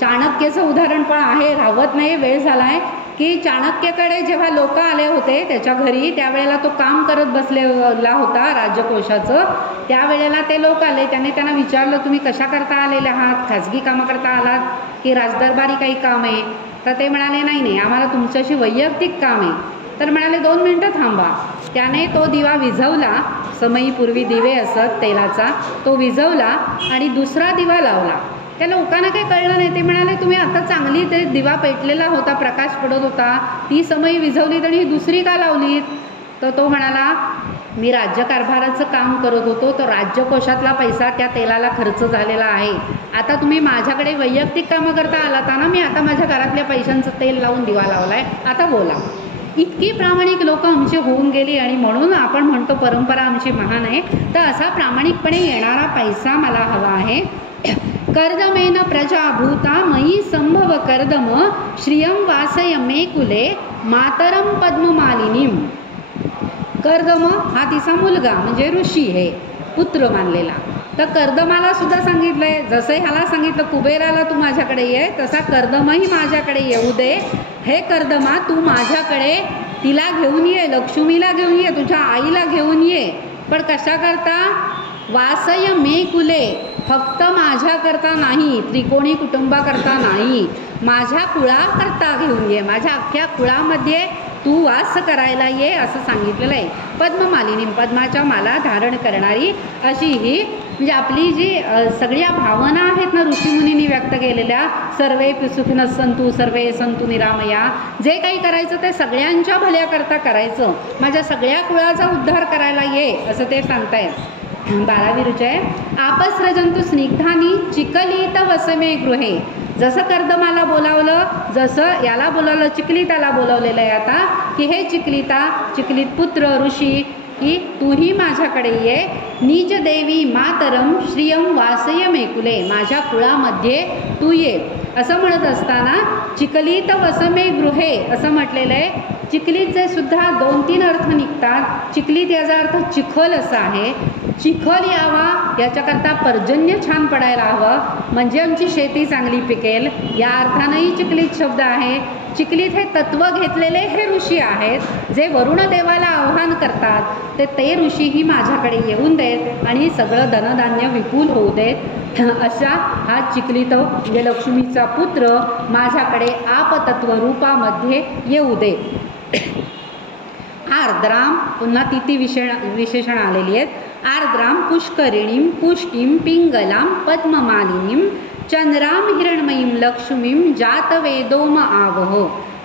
चाणक्याचं उदाहरण पण आहे, राहवत नाही, वेळ झालाय. की चाणक्याकडे जेव्हा लोक आले होते त्याच्या घरी, त्यावेळेला तो काम करत बसलेला होता राज्यकोशाचं. त्यावेळेला ते लोक आले, त्याने त्यांना विचारलं तुम्ही कशा करता आलेले आहात, खाजगी कामं करता आलात की राजदरबारी काही काम आहे. तर ते म्हणाले नाही नाही, आम्हाला तुमच्याशी वैयक्तिक काम आहे. तर म्हणाले 2 मिनटं थांबा. त्याने तो दिवा विझवला, समयीपूर्वी दिवे असत तेलाचा, तो विझवला आणि दुसरा दिवा लावला. त्या लोकांना काही कळलं नाही. ते म्हणाले तुम्ही आता चांगली ते दिवा पेटलेला होता, प्रकाश पडत होता, ती समयी विझवलीत आणि दुसरी का लावलीत. तर तो म्हणाला मी राज्यकारभाराचं काम करत होतो, तो राज्यकोशातला पैसा त्या तेलाला खर्च झालेला आहे. आता तुम्ही माझ्याकडे वैयक्तिक कामं करता आलात ना, मी आता माझ्या घरातल्या पैशांचं तेल लावून दिवा लावलाय, आता बोला. इतकी प्रामाणिक लोक आमची होऊन गेली आणि म्हणून आपण म्हणतो परंपरा आमची महान आहे. तर असा प्रामाणिकपणे येणारा पैसा मला हवा आहे. कर्दमेन प्रजा भूता मयी संभव कर्दम श्रियं वासय मे कुले मातरम पद्ममालिनीम. कर्दम हा तिचा मुलगा म्हणजे ऋषी आहे, पुत्र मानलेला. तर कर्दमाला सुद्धा सांगितलंय, जसं ह्याला सांगितलं कुबेराला तू माझ्याकडे ये, तसा कर्दमही माझ्याकडे येऊ दे. हे कर्दमा तू माझ्याकडे तिला घेऊन ये, लक्ष्मीला घेऊन ये, तुझ्या आईला घेऊन ये. पण कशा करता, वासय मे कुले, फक्त माझ्याकरता नाही, त्रिकोणी कुटुंबाकरता नाही, माझ्या कुळाकरता घेऊन ये, माझ्या अख्ख्या कुळामध्ये तू वास करायला ये असं सांगितलेलं आहे. पद्ममालिनी, पद्माच्या माला धारण करणारी अशी ही म्हणजे आपली जी सगळ्या भावना आहेत ना ऋषीमुनींनी व्यक्त केलेल्या, सर्वे सुखिनः सन्तु सर्वे सन्तु निरामया, जे काही करायचं ते सगळ्यांच्या भल्याकरता करायचं, माझ्या सगळ्या कुळाचा उद्धार करायला ये असं ते सांगतायत. 12वी रुच आहे. आपस्रजंतु स्निग्धानी चिकलित वसमे गृहे. जसं कर्दमाला बोलावलं, जसं याला बोलावलं, चिकलिताला बोलावलेलं आहे आता की हे चिकलिता, चिकलित पुत्र ऋषी, की तूही माझ्याकडे ये. नीच देवी मातरम श्रियं वासय मेकुले, माझ्या कुळामध्ये तू ये असं म्हणत असताना चिकलित वसमे गृहे असं म्हटलेलं आहे. चिखलीचे सुद्धा 2-3 अर्थ निघतात. चिखलीत याचा अर्थ चिखल असा आहे. चिखल यावा याच्याकरता पर्जन्य छान पडायला हवं, म्हणजे आमची शेती चांगली पिकेल, या अर्थानंही चिखलीत शब्द आहे. चिखलीत हे तत्त्व घेतलेले हे ऋषी आहेत, जे वरुणदेवाला आव्हान करतात, ते ऋषीही माझ्याकडे येऊन देत आणि सगळं धनधान्य विपुल होऊ देत. अशा हा चिखलीत म्हणजे लक्ष्मीचा पुत्र माझ्याकडे आपतत्व रूपामध्ये येऊ दे. आर्द्राम, पुन्हा तिथी विशेषण आलेली आहेत. आर्द्राम पुष्करिणीं पुष्टीं पिंगलां पद्ममालिनीं चंद्राम हिरणमयीं लक्ष्मीं जातवेदोम आवह.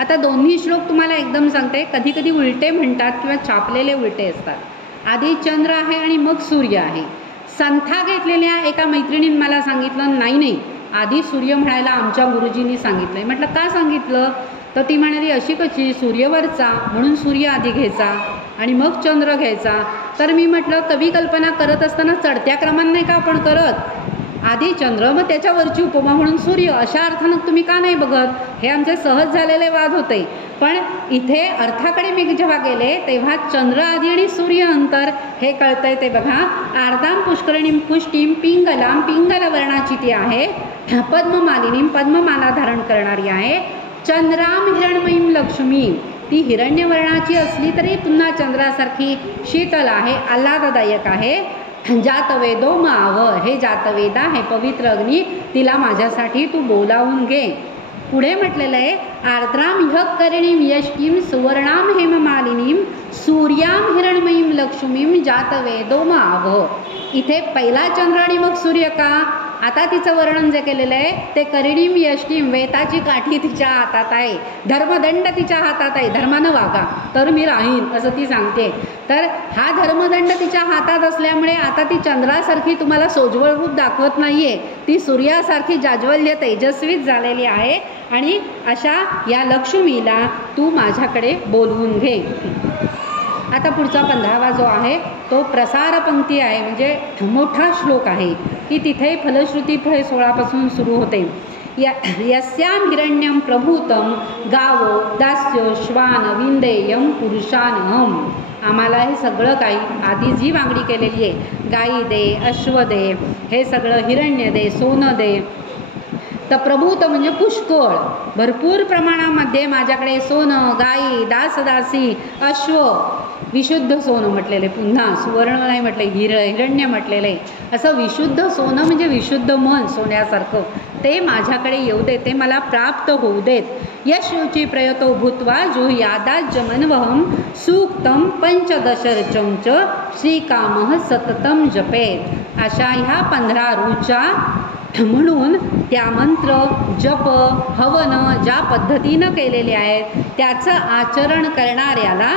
आता दोन्ही श्लोक तुम्हाला एकदम सांगते. कधी कधी उलटे म्हणतात किंवा छापलेले उलटे असतात. आधी चंद्र आहे आणि मग सूर्य आहे. संथा घेतलेल्या एका मैत्रिणीने मला सांगितलं, नाही आधी सूर्य म्हणायला आमच्या गुरुजींनी सांगितलंय. म्हटलं का सांगितलं? तर ती म्हणाली अशी कशी, सूर्यवरचा म्हणून सूर्य आधी घ्यायचा आणि मग चंद्र घ्यायचा. तर मी म्हटलं कवी कल्पना करत असताना चढत्या क्रमाने नाही का आपण करत, आधी चंद्र मग त्याच्यावरची उपमा म्हणून सूर्य, अशा अर्थानं तुम्ही का नाही बघत? हे आमचे सहज झालेले वाद होते. पण इथे अर्थाकडे मी जेव्हा गेले तेव्हा चंद्र आधी आणि सूर्य नंतर हे कळतंय. ते बघा, आर्दाम पुष्करिणीं पुष्टीं पिंगलां, पिंगल वर्णाची ती आहे. पद्ममालिनीं, पद्ममाला धारण करणारी आहे. चंद्राम हिरणमयीं लक्ष्मी, ती हिरण्यवर्णाची असली तरी पुन्हा चंद्रासारखी शीतल आहे, आल्हाददायक आहे. जातवेदो माव, हे जातवेदा हे पवित्र अग्नी, तिला माझ्यासाठी तू बोलावून घे. पुढे म्हटलेलं आहे आर्द्राम ह्यकरिणीं यष्टीं सुवर्णाम हेममालिनीं सूर्याम हिरणमयीं लक्ष्मीं जातवेदो माव. इथे पहिला चंद्र आणि मग सूर्य का? आता तिचं वर्णन जे केलेलं आहे ते करिणीं यष्टीं, वेताची काठी तिच्या हातात आहे, धर्मदंड तिच्या हातात आहे, धर्मानं वागा तर मी राहीन असं ती सांगते. तर हा धर्मदंड तिच्या हातात असल्यामुळे आता ती चंद्रासारखी तुम्हाला सोज्वळ रूप दाखवत नाहीये, ती सूर्यासारखी जाज्वल्य तेजस्वीच झालेली आहे. आणि अशा या लक्ष्मीला तू माझ्याकडे बोलवून घे. आता पुढचा 15वा जो आहे तो प्रसार पंक्ती आहे, म्हणजे मोठा श्लोक आहे की तिथे फलश्रुती 16 सुरू होते. यस्यां हिरण्यं प्रभूतं गावो दास्यो श्वान विंदेयं पुरुषानहम. आम्हाला हे सगळं काही आधी जी मागणी केलेली आहे, गाई दे, अश्व दे, हे सगळं हिरण्य दे, सोनं दे. तर प्रभूत म्हणजे पुष्कळ, भरपूर प्रमाणामध्ये माझ्याकडे सोनं, गाई, दासदासी, अश्व, विशुद्ध सोनं म्हटलेले, पुन्हा सुवर्ण नाही म्हटले, हिरण्य म्हटलेले. असं विशुद्ध सोनं म्हणजे विशुद्ध मन सोन्यासारखं, ते माझ्याकडे येऊ दे, ते मला प्राप्त होऊ देत. यशोची प्रयतो भूत्वा जुह्यादाज्यमन्वहं सूक्तं पंचदशर्चं च श्रीकामः सततं जपेत. अशा ह्या 15 ऋचा म्हणून त्या मंत्र, जप, हवन ज्या पद्धतीनं केलेले आहेत त्याचं आचरण करणाऱ्याला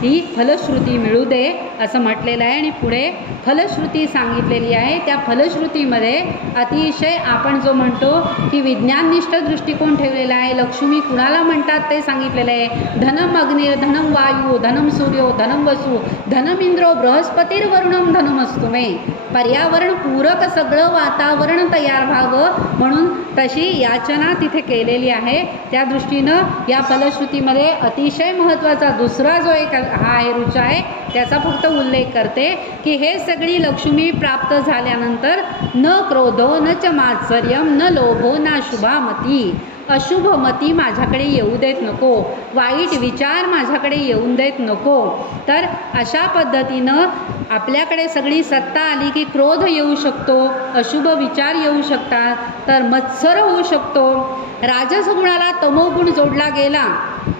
ही फलश्रुती मिळू दे असं म्हटलेलं आहे. आणि पुढे फलश्रुती सांगितलेली आहे. त्या फलश्रुतीमध्ये अतिशय आपण जो म्हणतो की विज्ञाननिष्ठ दृष्टिकोन ठेवलेला आहे. लक्ष्मी कुणाला म्हणतात ते सांगितलेलं आहे. धनम अग्निर, धनम वायू, धनम सूर्यो, धनम वसु, धनम इंद्रो, बृहस्पतिर्वरुणम धनमस्तु मे. पर्यावरण पूरक सगळं वातावरण तयार व्हावं म्हणून तशी याचना तिथे केलेली आहे. त्या दृष्टीनं या फलश्रुतीमध्ये अतिशय महत्त्वाचा दुसरा जो एक हा आहे ऋचा आहे त्याचा फक्त उल्लेख करते की हे सगळी लक्ष्मी प्राप्त झाल्यानंतर न क्रोधो न च मात्सर्यम न लोभो ना शुभामती. अशुभ मती माझ्याकडे येऊ देत नको, वाईट विचार माझ्याकडे येऊन देत नको. तर अशा पद्धतीनं आपल्याकडे सगळी सत्ता आली की क्रोध येऊ शकतो, अशुभ विचार येऊ शकतात, तर मत्सर होऊ शकतो. राजसगुणाला तमोगुण जोडला गेला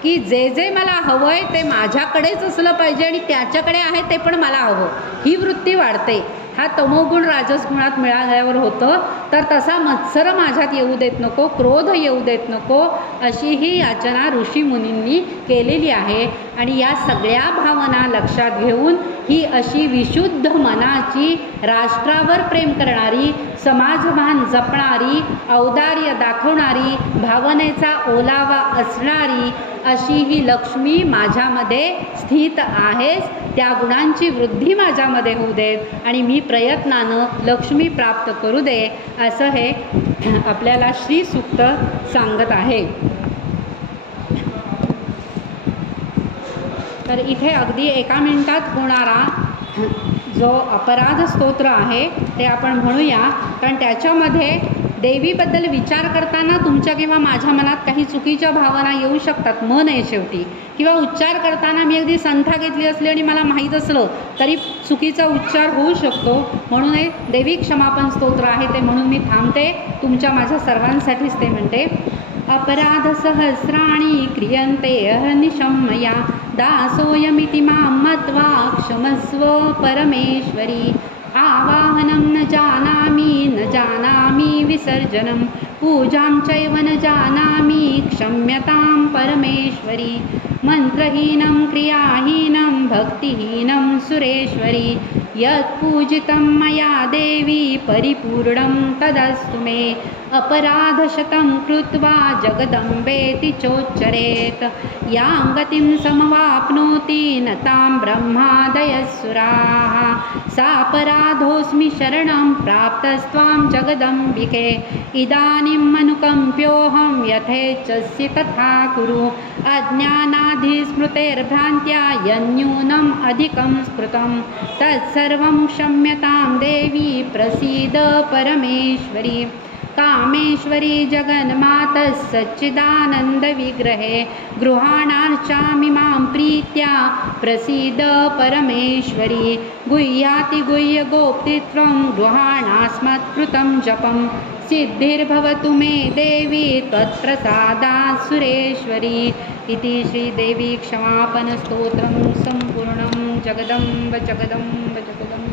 की जे जे मला हवं आहे ते माझ्याकडेच असलं पाहिजे आणि त्याच्याकडे आहे ते पण मला हवं, ही वृत्ती वाढते. हा तमोगुण राजसगुणात मिळाल्यावर होतं. तर तसा मत्सर माझ्यात येऊ देत नको, क्रोध येऊ देत नको, अशी ही याचना ऋषीमुनींनी केलेली आहे. आणि या सगळ्या भावना लक्षात घेऊन ही अशी विशुद्ध मनाची, राष्ट्रावर प्रेम करणारी, समाजभान जपणारी, औदार्य दाखवणारी, भावनेचा ओलावा असणारी अशी ही लक्ष्मी माझ्यामध्ये स्थित आहेस. त्या गुणांची वृद्धी माझ्यामध्ये होऊ देत आणि मी प्रयत्नानं लक्ष्मी प्राप्त करू दे, असं हे आपल्याला श्री सूक्त सांगत आहे. तर इथे अगदी 1 मिनिटात होणारा जो अपराध स्तोत्र आहे ते आपण म्हणूया, कारण त्याच्यामध्ये देवीबद्दल विचार करताना तुमच्या किंवा माझ्या मनात काही चुकीच्या भावना येऊ शकतात. मन आहे शेवटी. किंवा उच्चार करताना मी अगदी संथा घेतली असली आणि मला माहीत असलं तरी चुकीचा उच्चार होऊ शकतो. म्हणून हे देवी क्षमापण स्तोत्र आहे ते म्हणून मी थांबते. तुमच्या माझ्या सर्वांसाठीच ते म्हणते. अपराध सहस्राणि क्रियन्ते अहर्निशं मया दासोऽयमिति मां मत्वा क्षमस्व परमेश्वरी. आवाहनं न जानामि विसर्जनं पूजां चैव न जानामि क्षम्यतां परमेश्वरी. मंत्रहीनं क्रियाहीनं भक्तिहीनं सुरेश्वरी. यत्पूजितं मया देवी परिपूर्णं तदस्तु मे. अपराधशतं कृत्वा जगदम्बेति चोच्चरेत्. यां गतिं समवाप्नोति न तां ब्रह्मादयस्सुराः. सापराधोऽस्मि शरणं प्राप्तस्त्वां जगदम्बिके. इदानीम् अनुकम्प्योऽहं यथेच्छसि तथा कुरु. अज्ञानाधिस्मृतेर्भ्रान्त्या यन्न्यूनम् अधिकं स्मृतं तत्सर्वं क्षम्यतां देवी प्रसीद परमेश्वरी. कामेश्वरी जगन्मातः सच्चिदानन्दविग्रहे गृहाणार्चामि मां प्रीत्या प्रसीद परमेश्वरी. गुह्यातिगुह्यगोप्तित्वं गृहाणास्मत्कृतं जपं सिद्धिर्भवतु मे देवी त्वत्प्रसादात् सुरेश्वरी. इति श्रीदेवी क्षमापन स्तोत्रं सम्पूर्णं. जगदम्ब जगदम्ब जगदम्ब.